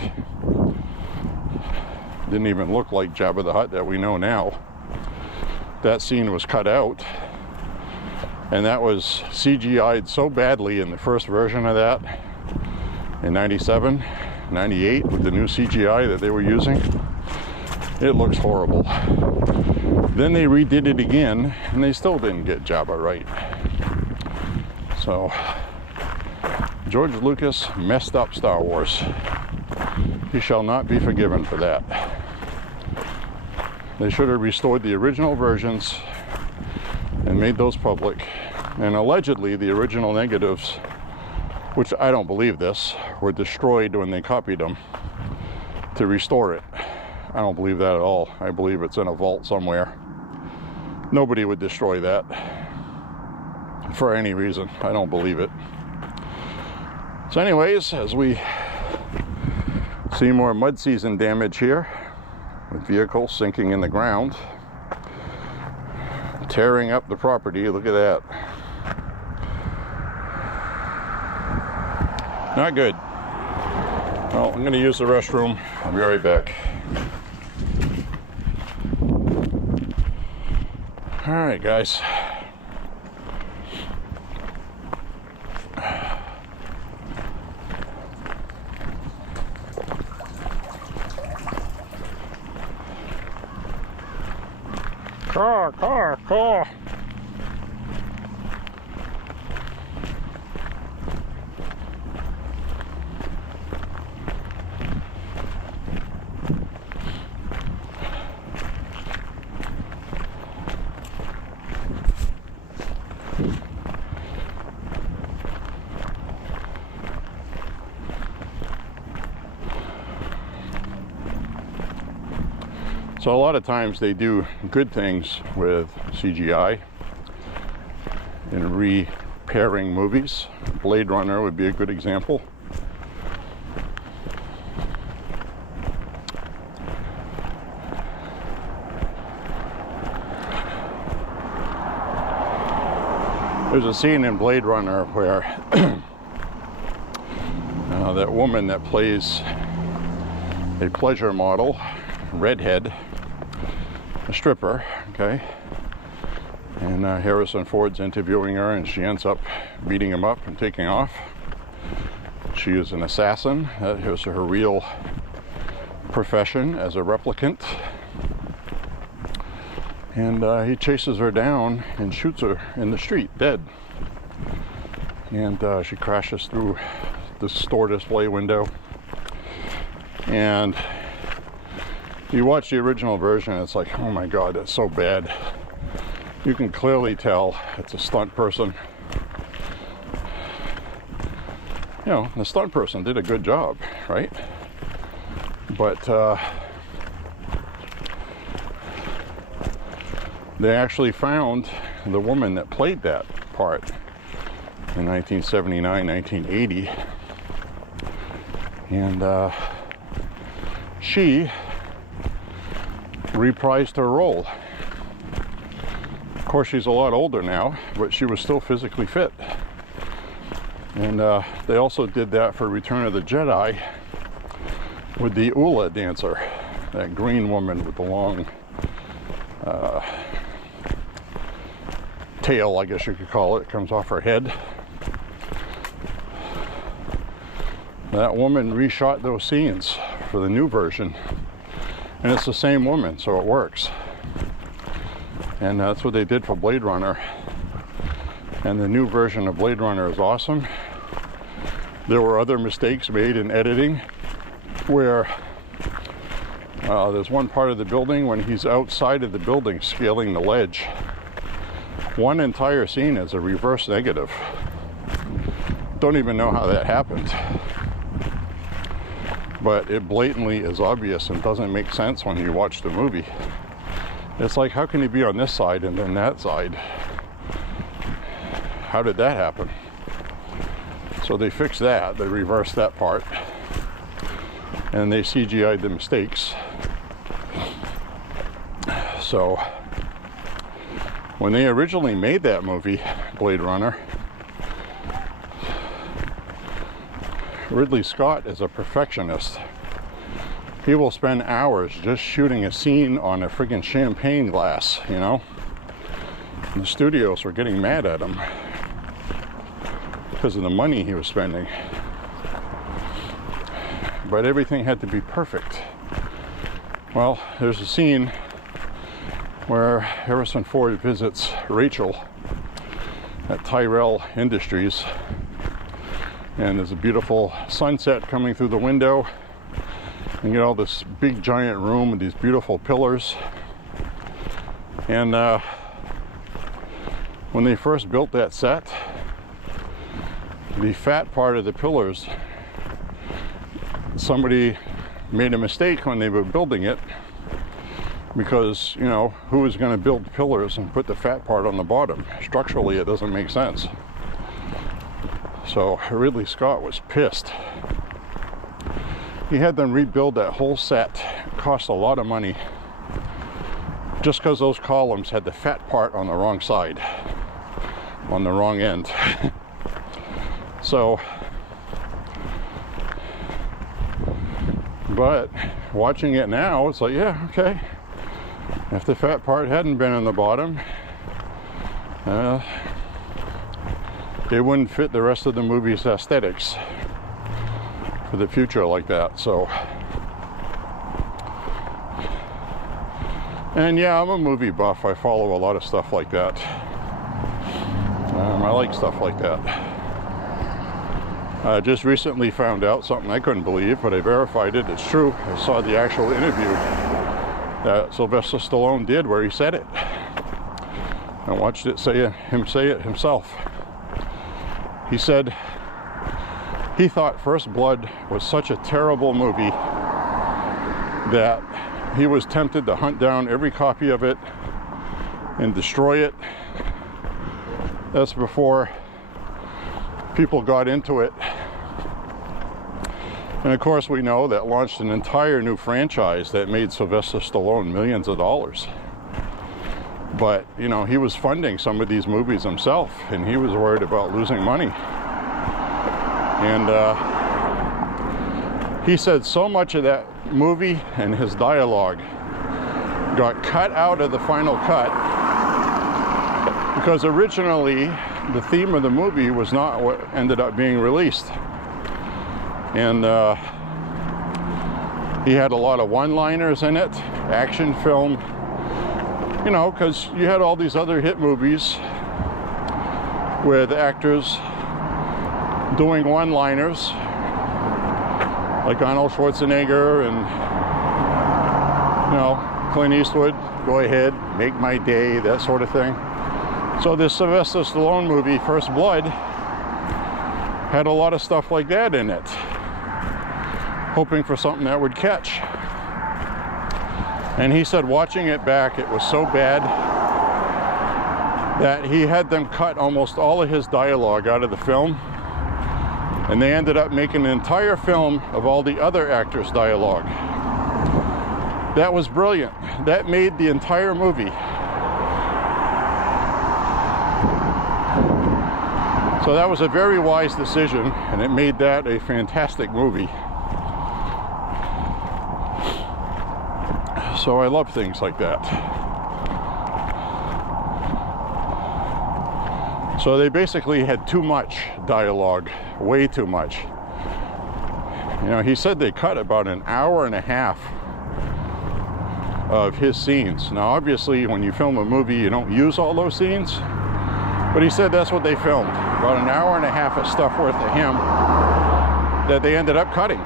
didn't even look like Jabba the Hutt that we know now. That scene was cut out, and that was CGI'd so badly in the first version of that, in 97, 98, with the new CGI that they were using. It looks horrible. Then they redid it again, and they still didn't get Jabba right. So, George Lucas messed up Star Wars. He shall not be forgiven for that. They should have restored the original versions and made those public. And allegedly, the original negatives, which I don't believe this, were destroyed when they copied them to restore it. I don't believe that at all. I believe it's in a vault somewhere. Nobody would destroy that for any reason. I don't believe it. So anyways, as we see more mud season damage here, with vehicles sinking in the ground, tearing up the property, look at that. Not good. Well, I'm going to use the restroom. I'll be right back. All right, guys. Car. So a lot of times they do good things with CGI in repairing movies. Blade Runner would be a good example. There's a scene in Blade Runner where that woman that plays a pleasure model, redhead, a stripper, okay, and Harrison Ford's interviewing her, and she ends up beating him up and taking off. She is an assassin. That is her real profession, as a replicant. And he chases her down and shoots her in the street, dead. And she crashes through the store display window. And you watch the original version, it's like, oh my God, that's so bad. You can clearly tell it's a stunt person. You know, the stunt person did a good job, right? But they actually found the woman that played that part in 1979, 1980. And she reprised her role. Of course, she's a lot older now, but she was still physically fit. And they also did that for Return of the Jedi with the Ula dancer, that green woman with the long tail, I guess you could call it, comes off her head. That woman reshot those scenes for the new version, and it's the same woman, so it works. And that's what they did for Blade Runner. And the new version of Blade Runner is awesome. There were other mistakes made in editing where there's one part of the building when he's outside of the building scaling the ledge. One entire scene is a reverse negative. Don't even know how that happened. But it blatantly is obvious and doesn't make sense when you watch the movie. It's like, how can he be on this side and then that side? How did that happen? So they fixed that, they reversed that part, and they CGI'd the mistakes. So when they originally made that movie, Blade Runner, Ridley Scott is a perfectionist. He will spend hours just shooting a scene on a friggin' champagne glass, you know? And the studios were getting mad at him because of the money he was spending. But everything had to be perfect. Well, there's a scene where Harrison Ford visits Rachel at Tyrell Industries, and there's a beautiful sunset coming through the window. You get all this big giant room with these beautiful pillars. And when they first built that set, the fat part of the pillars, somebody made a mistake when they were building it, because, you know, who is going to build pillars and put the fat part on the bottom? Structurally, it doesn't make sense. So Ridley Scott was pissed. He had them rebuild that whole set. It cost a lot of money just because those columns had the fat part on the wrong side, on the wrong end. So, but watching it now, it's like, yeah, okay. If the fat part hadn't been on the bottom, it wouldn't fit the rest of the movie's aesthetics for the future like that. So, and yeah, I'm a movie buff. I follow a lot of stuff like that. I like stuff like that. I just recently found out something I couldn't believe, but I verified it. It's true. I saw the actual interview that Sylvester Stallone did where he said it. I watched him say it himself. He said he thought First Blood was such a terrible movie that he was tempted to hunt down every copy of it and destroy it. That's before people got into it. And of course we know that launched an entire new franchise that made Sylvester Stallone millions of dollars. But, you know, he was funding some of these movies himself, and he was worried about losing money. And he said so much of that movie and his dialogue got cut out of the final cut because originally the theme of the movie was not what ended up being released. And he had a lot of one-liners in it, action film, you know, because you had all these other hit movies with actors doing one-liners, like Arnold Schwarzenegger and, you know, Clint Eastwood, go ahead, make my day, that sort of thing. So this Sylvester Stallone movie, First Blood, had a lot of stuff like that in it, hoping for something that would catch. And he said watching it back, it was so bad that he had them cut almost all of his dialogue out of the film, and they ended up making an entire film of all the other actors' dialogue. That was brilliant. That made the entire movie. So that was a very wise decision, and it made that a fantastic movie. So I love things like that. So they basically had too much dialogue, way too much. You know, he said they cut about an hour and a half of his scenes. Now obviously when you film a movie you don't use all those scenes, but he said that's what they filmed, about an hour and a half of stuff worth of him that they ended up cutting.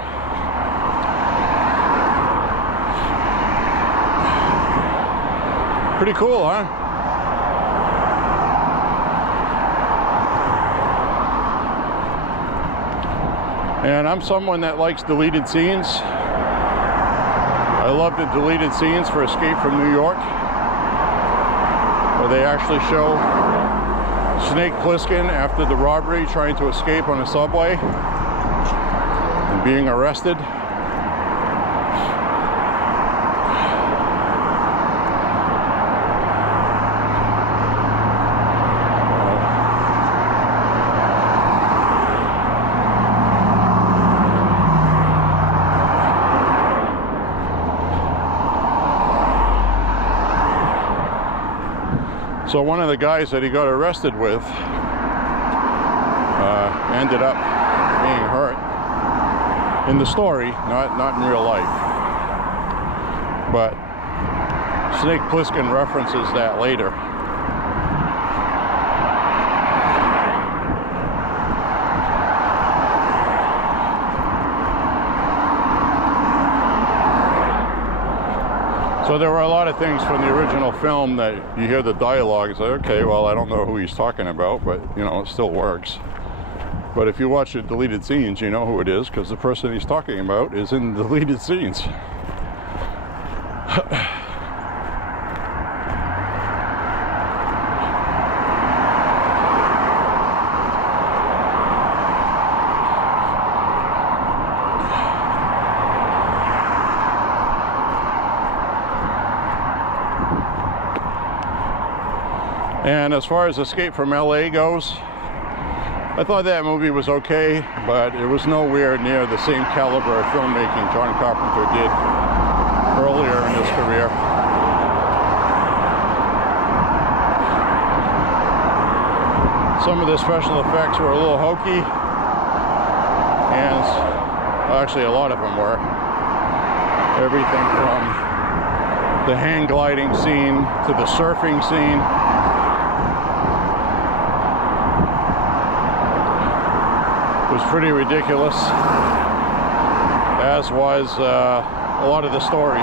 Pretty cool, huh? And I'm someone that likes deleted scenes. I love the deleted scenes for Escape from New York, where they actually show Snake Plissken after the robbery trying to escape on a subway and being arrested. So one of the guys that he got arrested with ended up being hurt in the story, not in real life. But Snake Plissken references that later. So there were a lot of things from the original film that you hear the dialogue, it's like, okay, well, I don't know who he's talking about, but you know, it still works. But if you watch the deleted scenes, you know who it is, because the person he's talking about is in the deleted scenes. And as far as Escape from LA goes, I thought that movie was okay, but it was nowhere near the same caliber of filmmaking John Carpenter did earlier in his career. Some of the special effects were a little hokey, and actually a lot of them were. Everything from the hang gliding scene to the surfing scene. Was pretty ridiculous, as was a lot of the story.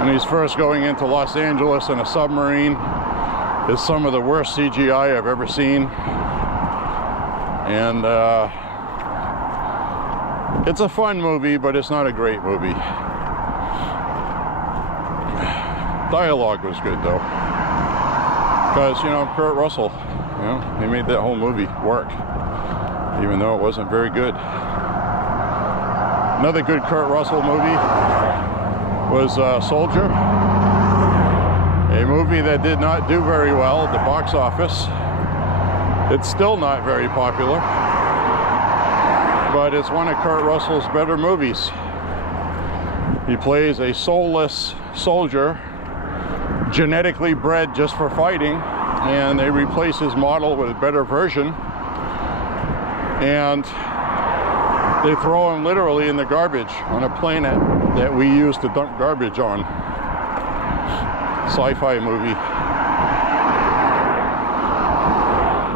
When he's first going into Los Angeles in a submarine, is some of the worst CGI I've ever seen. And it's a fun movie, but it's not a great movie. Dialogue was good though, because, you know, Kurt Russell, you know, he made that whole movie work, even though it wasn't very good. Another good Kurt Russell movie was Soldier, a movie that did not do very well at the box office. It's still not very popular, but it's one of Kurt Russell's better movies. He plays a soulless soldier, genetically bred just for fighting, and they replace his model with a better version, and they throw him literally in the garbage on a planet that we use to dump garbage on. Sci-fi movie.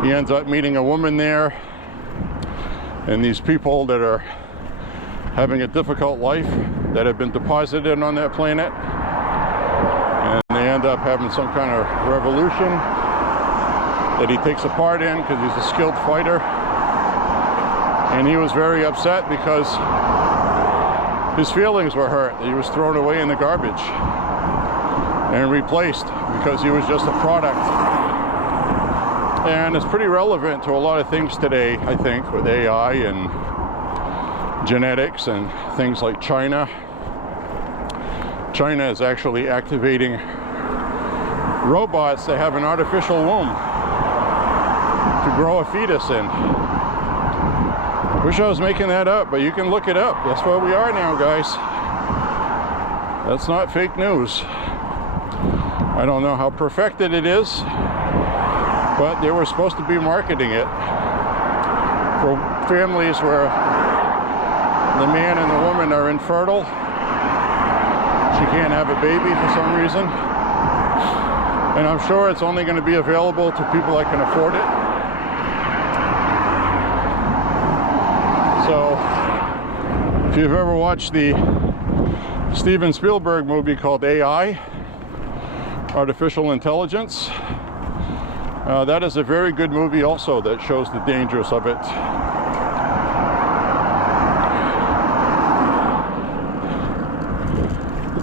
He ends up meeting a woman there, and these people that are having a difficult life that have been deposited on that planet, and they end up having some kind of revolution that he takes a part in because he's a skilled fighter. And he was very upset because his feelings were hurt. He was thrown away in the garbage and replaced because he was just a product. And it's pretty relevant to a lot of things today, I think, with AI and genetics and things like China. China is actually activating robots that have an artificial womb to grow a fetus in. Wish I was making that up, but you can look it up. That's where we are now, guys. That's not fake news. I don't know how perfected it is, but they were supposed to be marketing it for families where the man and the woman are infertile. She can't have a baby for some reason. And I'm sure it's only going to be available to people that can afford it. So, if you've ever watched the Steven Spielberg movie called AI, Artificial Intelligence, that is a very good movie also that shows the dangers of it.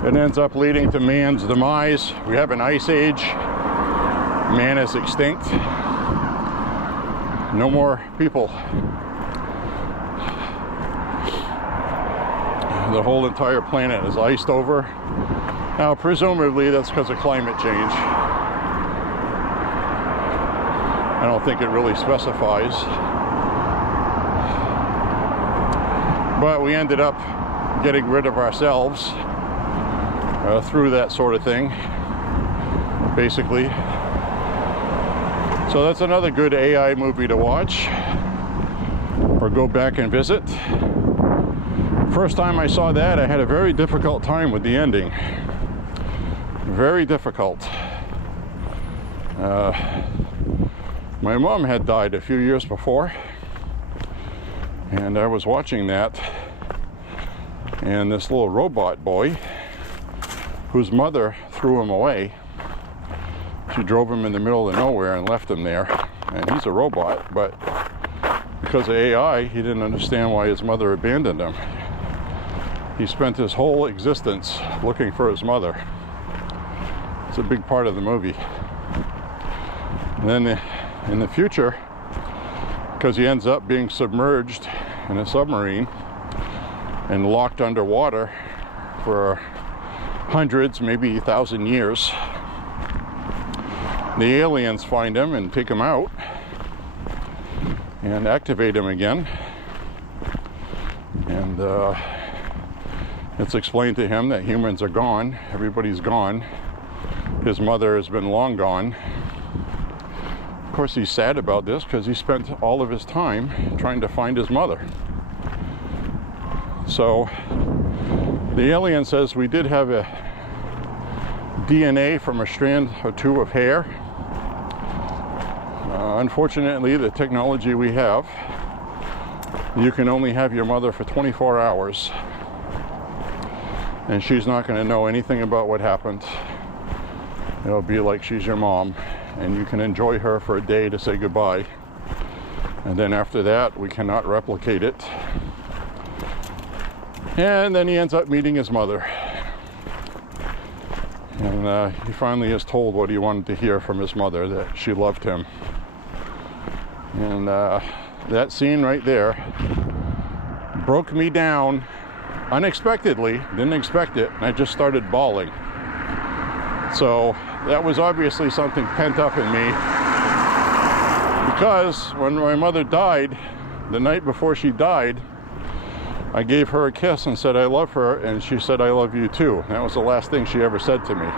It ends up leading to man's demise. We have an ice age. Man is extinct. No more people. The whole entire planet is iced over. Now, presumably that's because of climate change. I don't think it really specifies. But we ended up getting rid of ourselves through that sort of thing, basically. So that's another good AI movie to watch or go back and visit. First time I saw that, I had a very difficult time with the ending. Very difficult. My mom had died a few years before, and I was watching that, and this little robot boy, whose mother threw him away, she drove him in the middle of nowhere and left him there. And he's a robot, but because of AI, he didn't understand why his mother abandoned him. He spent his whole existence looking for his mother. It's a big part of the movie. And then in the future, because he ends up being submerged in a submarine and locked underwater for hundreds, maybe 1,000 years, the aliens find him and take him out and activate him again. And it's explained to him that humans are gone, everybody's gone. His mother has been long gone. Of course, he's sad about this because he spent all of his time trying to find his mother. So the alien says we did have a DNA from a strand or two of hair. Unfortunately, the technology we have, you can only have your mother for 24 hours. And she's not going to know anything about what happened. It'll be like she's your mom, and you can enjoy her for a day to say goodbye. And then after that, we cannot replicate it. And then he ends up meeting his mother. And he finally is told what he wanted to hear from his mother, that she loved him. And that scene right there broke me down unexpectedly. Didn't expect it, and I just started bawling. So that was obviously something pent up in me, because when my mother died, the night before she died, I gave her a kiss and said I love her, and she said I love you too. That was the last thing she ever said to me.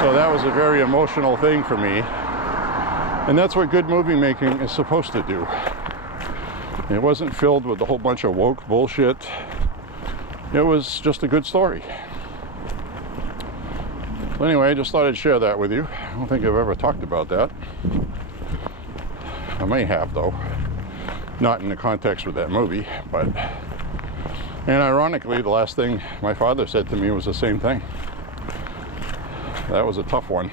So that was a very emotional thing for me, and that's what good movie making is supposed to do. It wasn't filled with a whole bunch of woke bullshit. It was just a good story. So anyway, I just thought I'd share that with you. I don't think I've ever talked about that. I may have, though. Not in the context with that movie, but And ironically, the last thing my father said to me was the same thing. That was a tough one,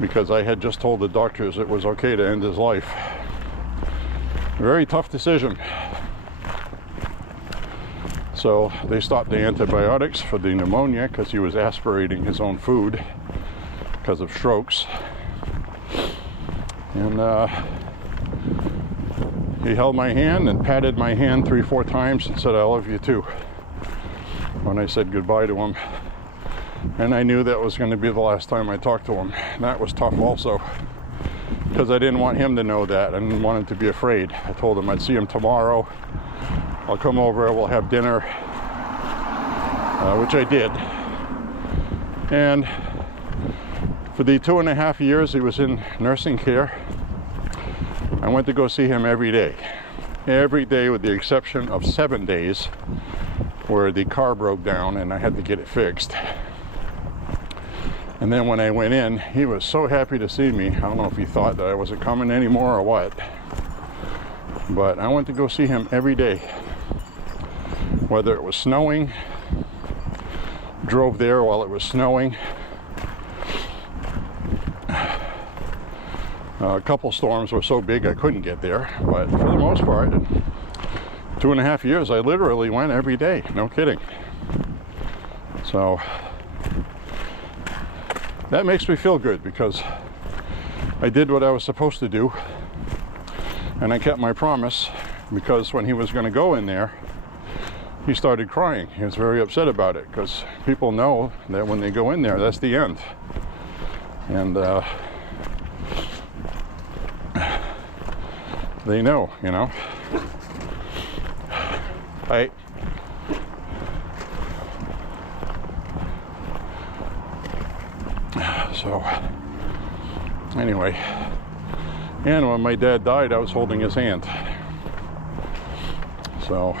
because I had just told the doctors it was okay to end his life. Very tough decision. So they stopped the antibiotics for the pneumonia because he was aspirating his own food because of strokes. And he held my hand and patted my hand 3-4 times and said, "I love you too," when I said goodbye to him. And I knew that was going to be the last time I talked to him. And that was tough also, because I didn't want him to know that. I didn't want him to be afraid. I told him I'd see him tomorrow. I'll come over, we'll have dinner, which I did. And for the 2.5 years he was in nursing care, I went to go see him every day. Every day, with the exception of 7 days where the car broke down and I had to get it fixed. And then when I went in, he was so happy to see me. I don't know if he thought that I wasn't coming anymore or what. But I went to go see him every day. Whether it was snowing, drove there while it was snowing. A couple storms were so big I couldn't get there, but for the most part, 2.5 years, I literally went every day, no kidding. So that makes me feel good, because I did what I was supposed to do, and I kept my promise, because when he was going to go in there, he started crying. He was very upset about it, because people know that when they go in there, that's the end. And they know, you know. So anyway, and when my dad died, I was holding his hand. So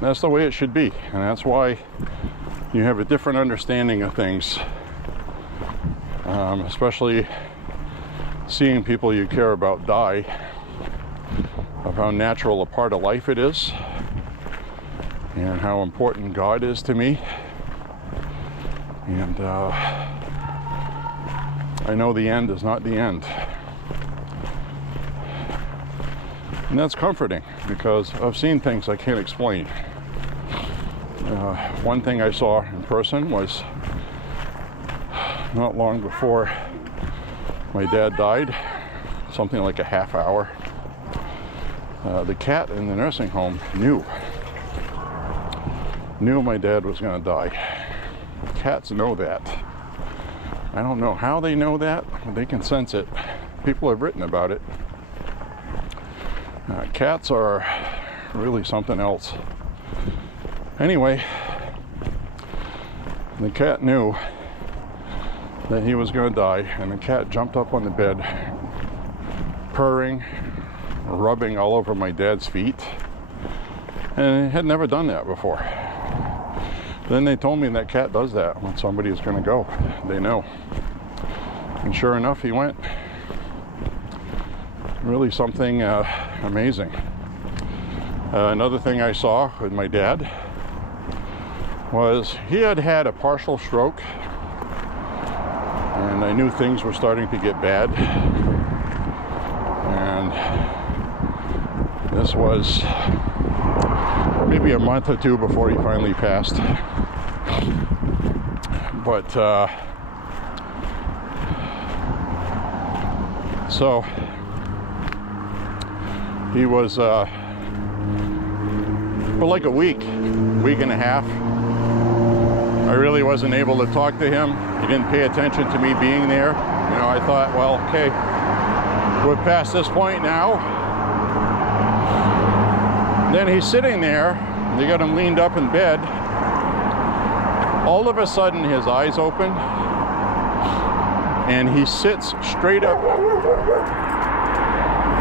that's the way it should be, and that's why you have a different understanding of things, especially seeing people you care about die, of how natural a part of life it is, and how important God is to me. And I know the end is not the end. And that's comforting, because I've seen things I can't explain. One thing I saw in person was not long before my dad died, something like a half hour. The cat in the nursing home knew my dad was going to die. Cats know that. I don't know how they know that, but they can sense it. People have written about it. Cats are really something else. Anyway, the cat knew that he was going to die, and the cat jumped up on the bed, purring, rubbing all over my dad's feet, and it had never done that before. Then they told me that cat does that when somebody is going to go. They know. And sure enough, he went. Really something amazing. Another thing I saw with my dad was he had had a partial stroke, and I knew things were starting to get bad. And this was maybe a month or two before he finally passed. But so he was for like a week and a half. I really wasn't able to talk to him. He didn't pay attention to me being there. You know, I thought, well, okay, we're past this point now. Then he's sitting there, they got him leaned up in bed. All of a sudden his eyes open and he sits straight up.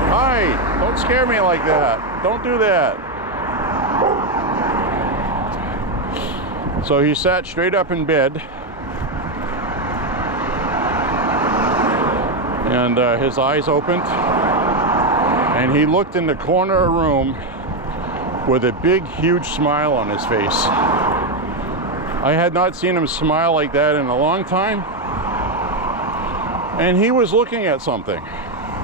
Hi, don't scare me like that. Don't do that. So he sat straight up in bed, and his eyes opened, and he looked in the corner of the room with a big, huge smile on his face. I had not seen him smile like that in a long time. And he was looking at something.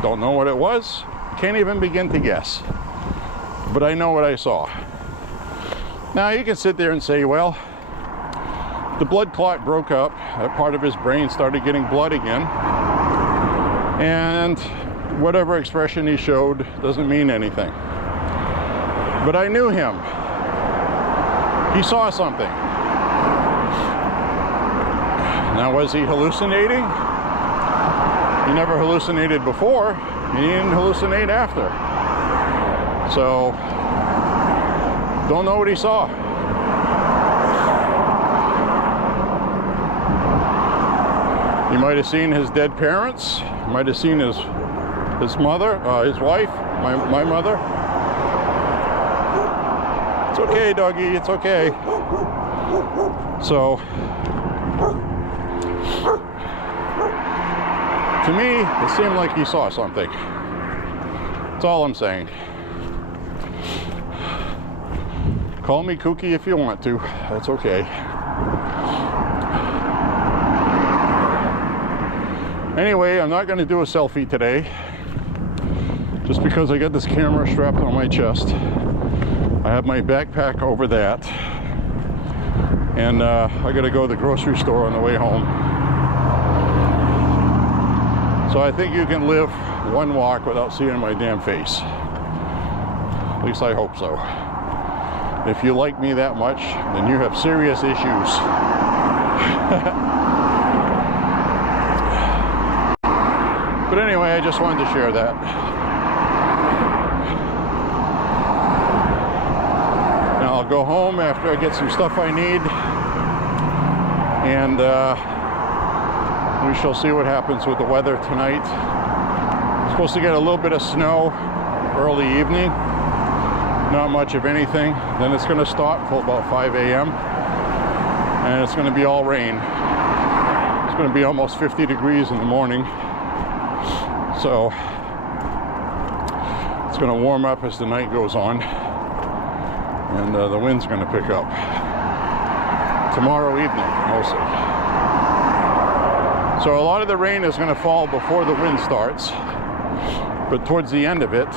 Don't know what it was. Can't even begin to guess. But I know what I saw. Now you can sit there and say, well, the blood clot broke up. That part of his brain started getting blood again. And whatever expression he showed doesn't mean anything. But I knew him. He saw something. Now, was he hallucinating? He never hallucinated before. He didn't hallucinate after. So, don't know what he saw. He might have seen his dead parents. He might have seen his mother, his wife, my mother. It's okay, doggy, it's okay. So, to me, it seemed like he saw something. That's all I'm saying. Call me kooky if you want to. That's okay. Anyway, I'm not going to do a selfie today. Just because I got this camera strapped on my chest. I have my backpack over that. And I got to go to the grocery store on the way home. So I think you can live one walk without seeing my damn face. At least I hope so. If you like me that much, then you have serious issues. But anyway, I just wanted to share that. Now I'll go home after I get some stuff I need. And we shall see what happens with the weather tonight. I'm supposed to get a little bit of snow early evening. Not much of anything. Then it's going to stop until about 5 a.m. and it's going to be all rain. It's going to be almost 50 degrees in the morning. So it's going to warm up as the night goes on. And the wind's going to pick up. Tomorrow evening, mostly. So a lot of the rain is going to fall before the wind starts. But towards the end of it,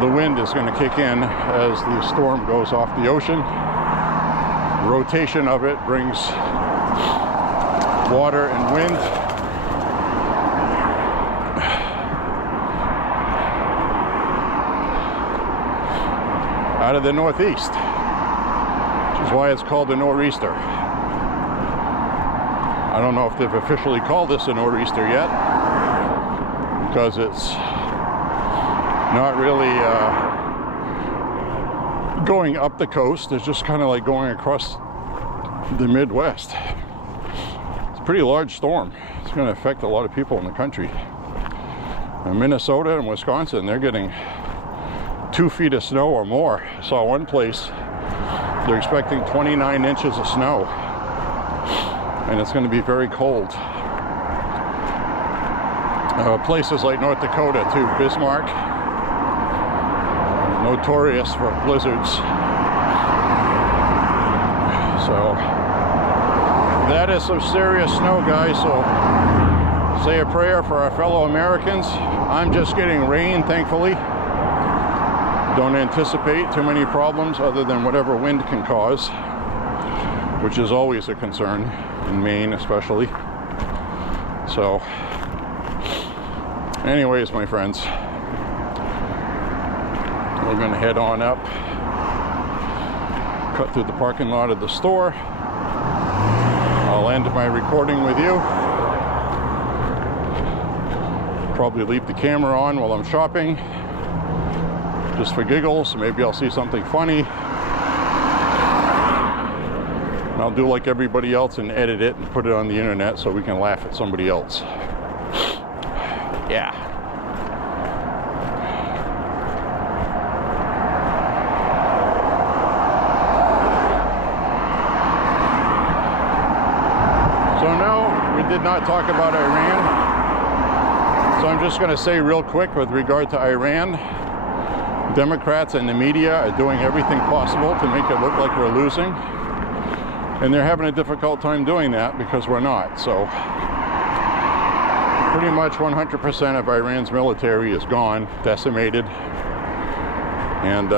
the wind is going to kick in as the storm goes off the ocean. Rotation of it brings water and wind. Out of the northeast, which is why it's called a nor'easter. I don't know if they've officially called this a nor'easter yet, because it's not really going up the coast. It's just kind of like going across the Midwest. It's a pretty large storm. It's going to affect a lot of people in the country. In Minnesota and Wisconsin, they're getting 2 feet of snow or more. I saw one place, they're expecting 29 inches of snow. And it's going to be very cold. Places like North Dakota too, Bismarck, notorious for blizzards. So that is some serious snow, guys. So say a prayer for our fellow Americans. I'm just getting rain, thankfully. Don't anticipate too many problems other than whatever wind can cause, which is always a concern in Maine especially. So anyways, my friends, we're going to head on up, cut through the parking lot of the store. I'll end my recording with you. Probably leave the camera on while I'm shopping, just for giggles. Maybe I'll see something funny. And I'll do like everybody else and edit it and put it on the internet so we can laugh at somebody else. Yeah. So no, we did not talk about Iran. So I'm just going to say real quick with regard to Iran, Democrats and the media are doing everything possible to make it look like we're losing. And they're having a difficult time doing that because we're not. So pretty much 100% of Iran's military is gone, decimated. And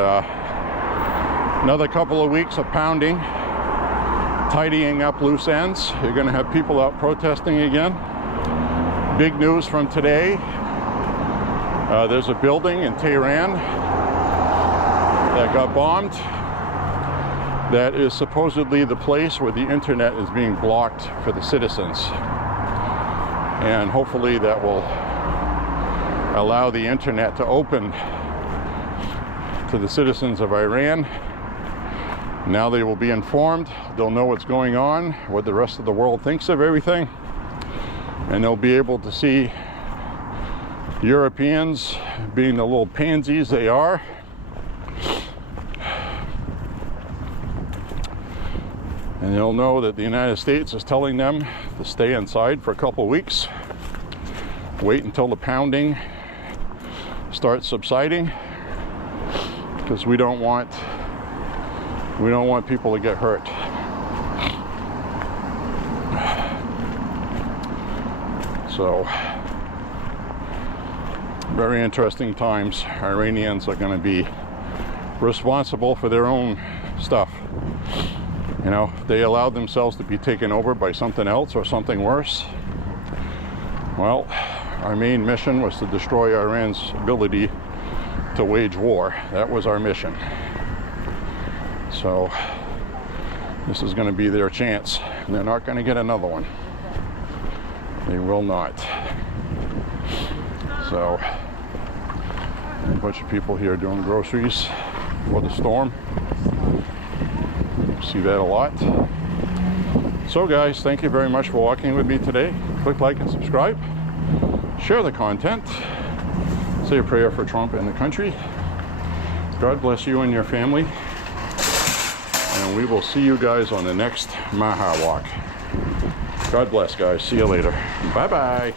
another couple of weeks of pounding, tidying up loose ends. You're going to have people out protesting again. Big news from today. There's a building in Tehran that got bombed. That is supposedly the place where the internet is being blocked for the citizens. And hopefully that will allow the internet to open to the citizens of Iran. Now they will be informed, they'll know what's going on, what the rest of the world thinks of everything, and they'll be able to see Europeans being the little pansies they are. And they'll know that the United States is telling them to stay inside for a couple of weeks, wait until the pounding starts subsiding, because we don't want people to get hurt. So, very interesting times. Iranians are going to be responsible for their own stuff. You know, they allowed themselves to be taken over by something else or something worse. Well, our main mission was to destroy Iran's ability to wage war. That was our mission. So this is going to be their chance. They're not going to get another one. They will not. So a bunch of people here doing groceries for the storm. See that a lot. So guys, thank you very much for walking with me today. Click like and subscribe. Share the content. Say a prayer for Trump and the country. God bless you and your family. And we will see you guys on the next MAHA walk. God bless, guys. See you later. Bye-bye.